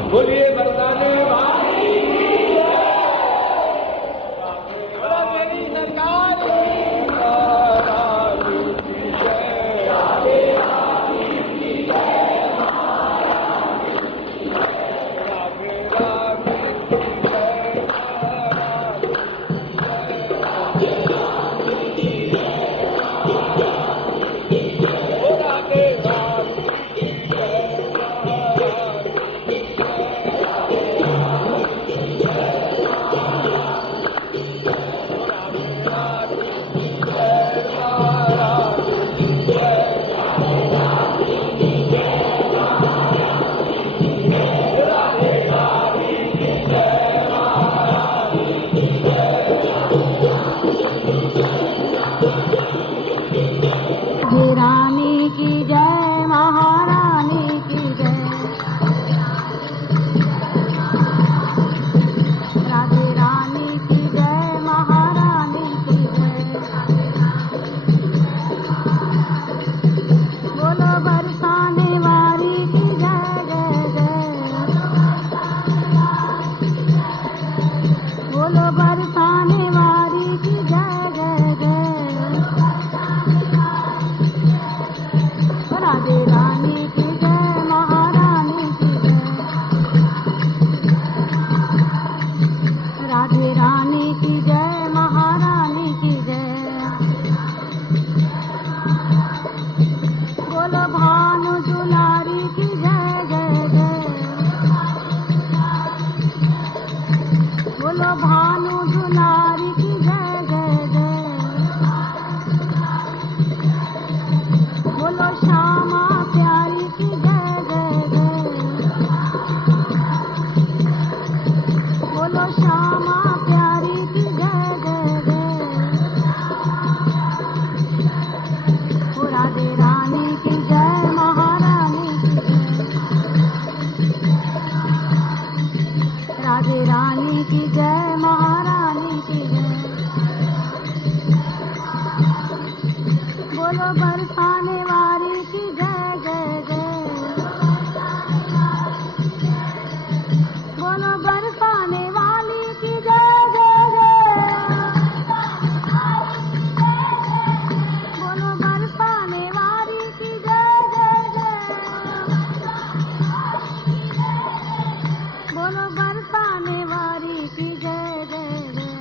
बोलिए बरसाने भाई मेरी सरकार रानी की जय, महारानी की जय। राधे रानी की जय, महारानी की जय। बोलो बरसाने वाली की जय जय जय। बोलो बरसाने वाली की जय जय जय। राधे रानी की जय, महारानी की जय। राधे रानी की जय, महारानी की जय। बोलो भानु दुलारी की जय जय जय। बोलो भानु दुलारी की जय जय जय। बोलो श्यामा प्यारी की जय जय जय। बोलो श्यामा प्यारी की जय जय जय। राधे रानी की जय, महारानी की जय। राधे रानी की जय, महारानी की जय। बोलो बरसाने वाली की जय जय जय। बोलो बरसाने वाली की जय जय जय। बोलो बरसाने वाली की जय जय जय। बोलो बरसाने वाली की जय जय जय।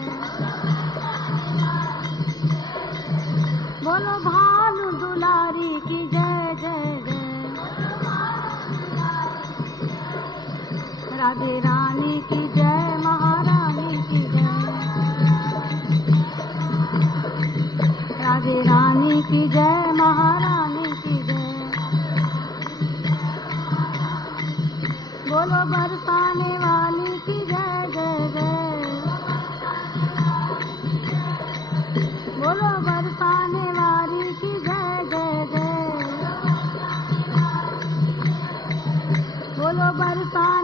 बोलो भानु दुलारी की जय जय जय। राधे रानी की जय, महारानी की जय। राधे रानी की जय, महारानी की जय। बोलो बरसाने वाली की जय जय जय। बोलो बरसाने वाली की जय जय जय। बोलो बरसाने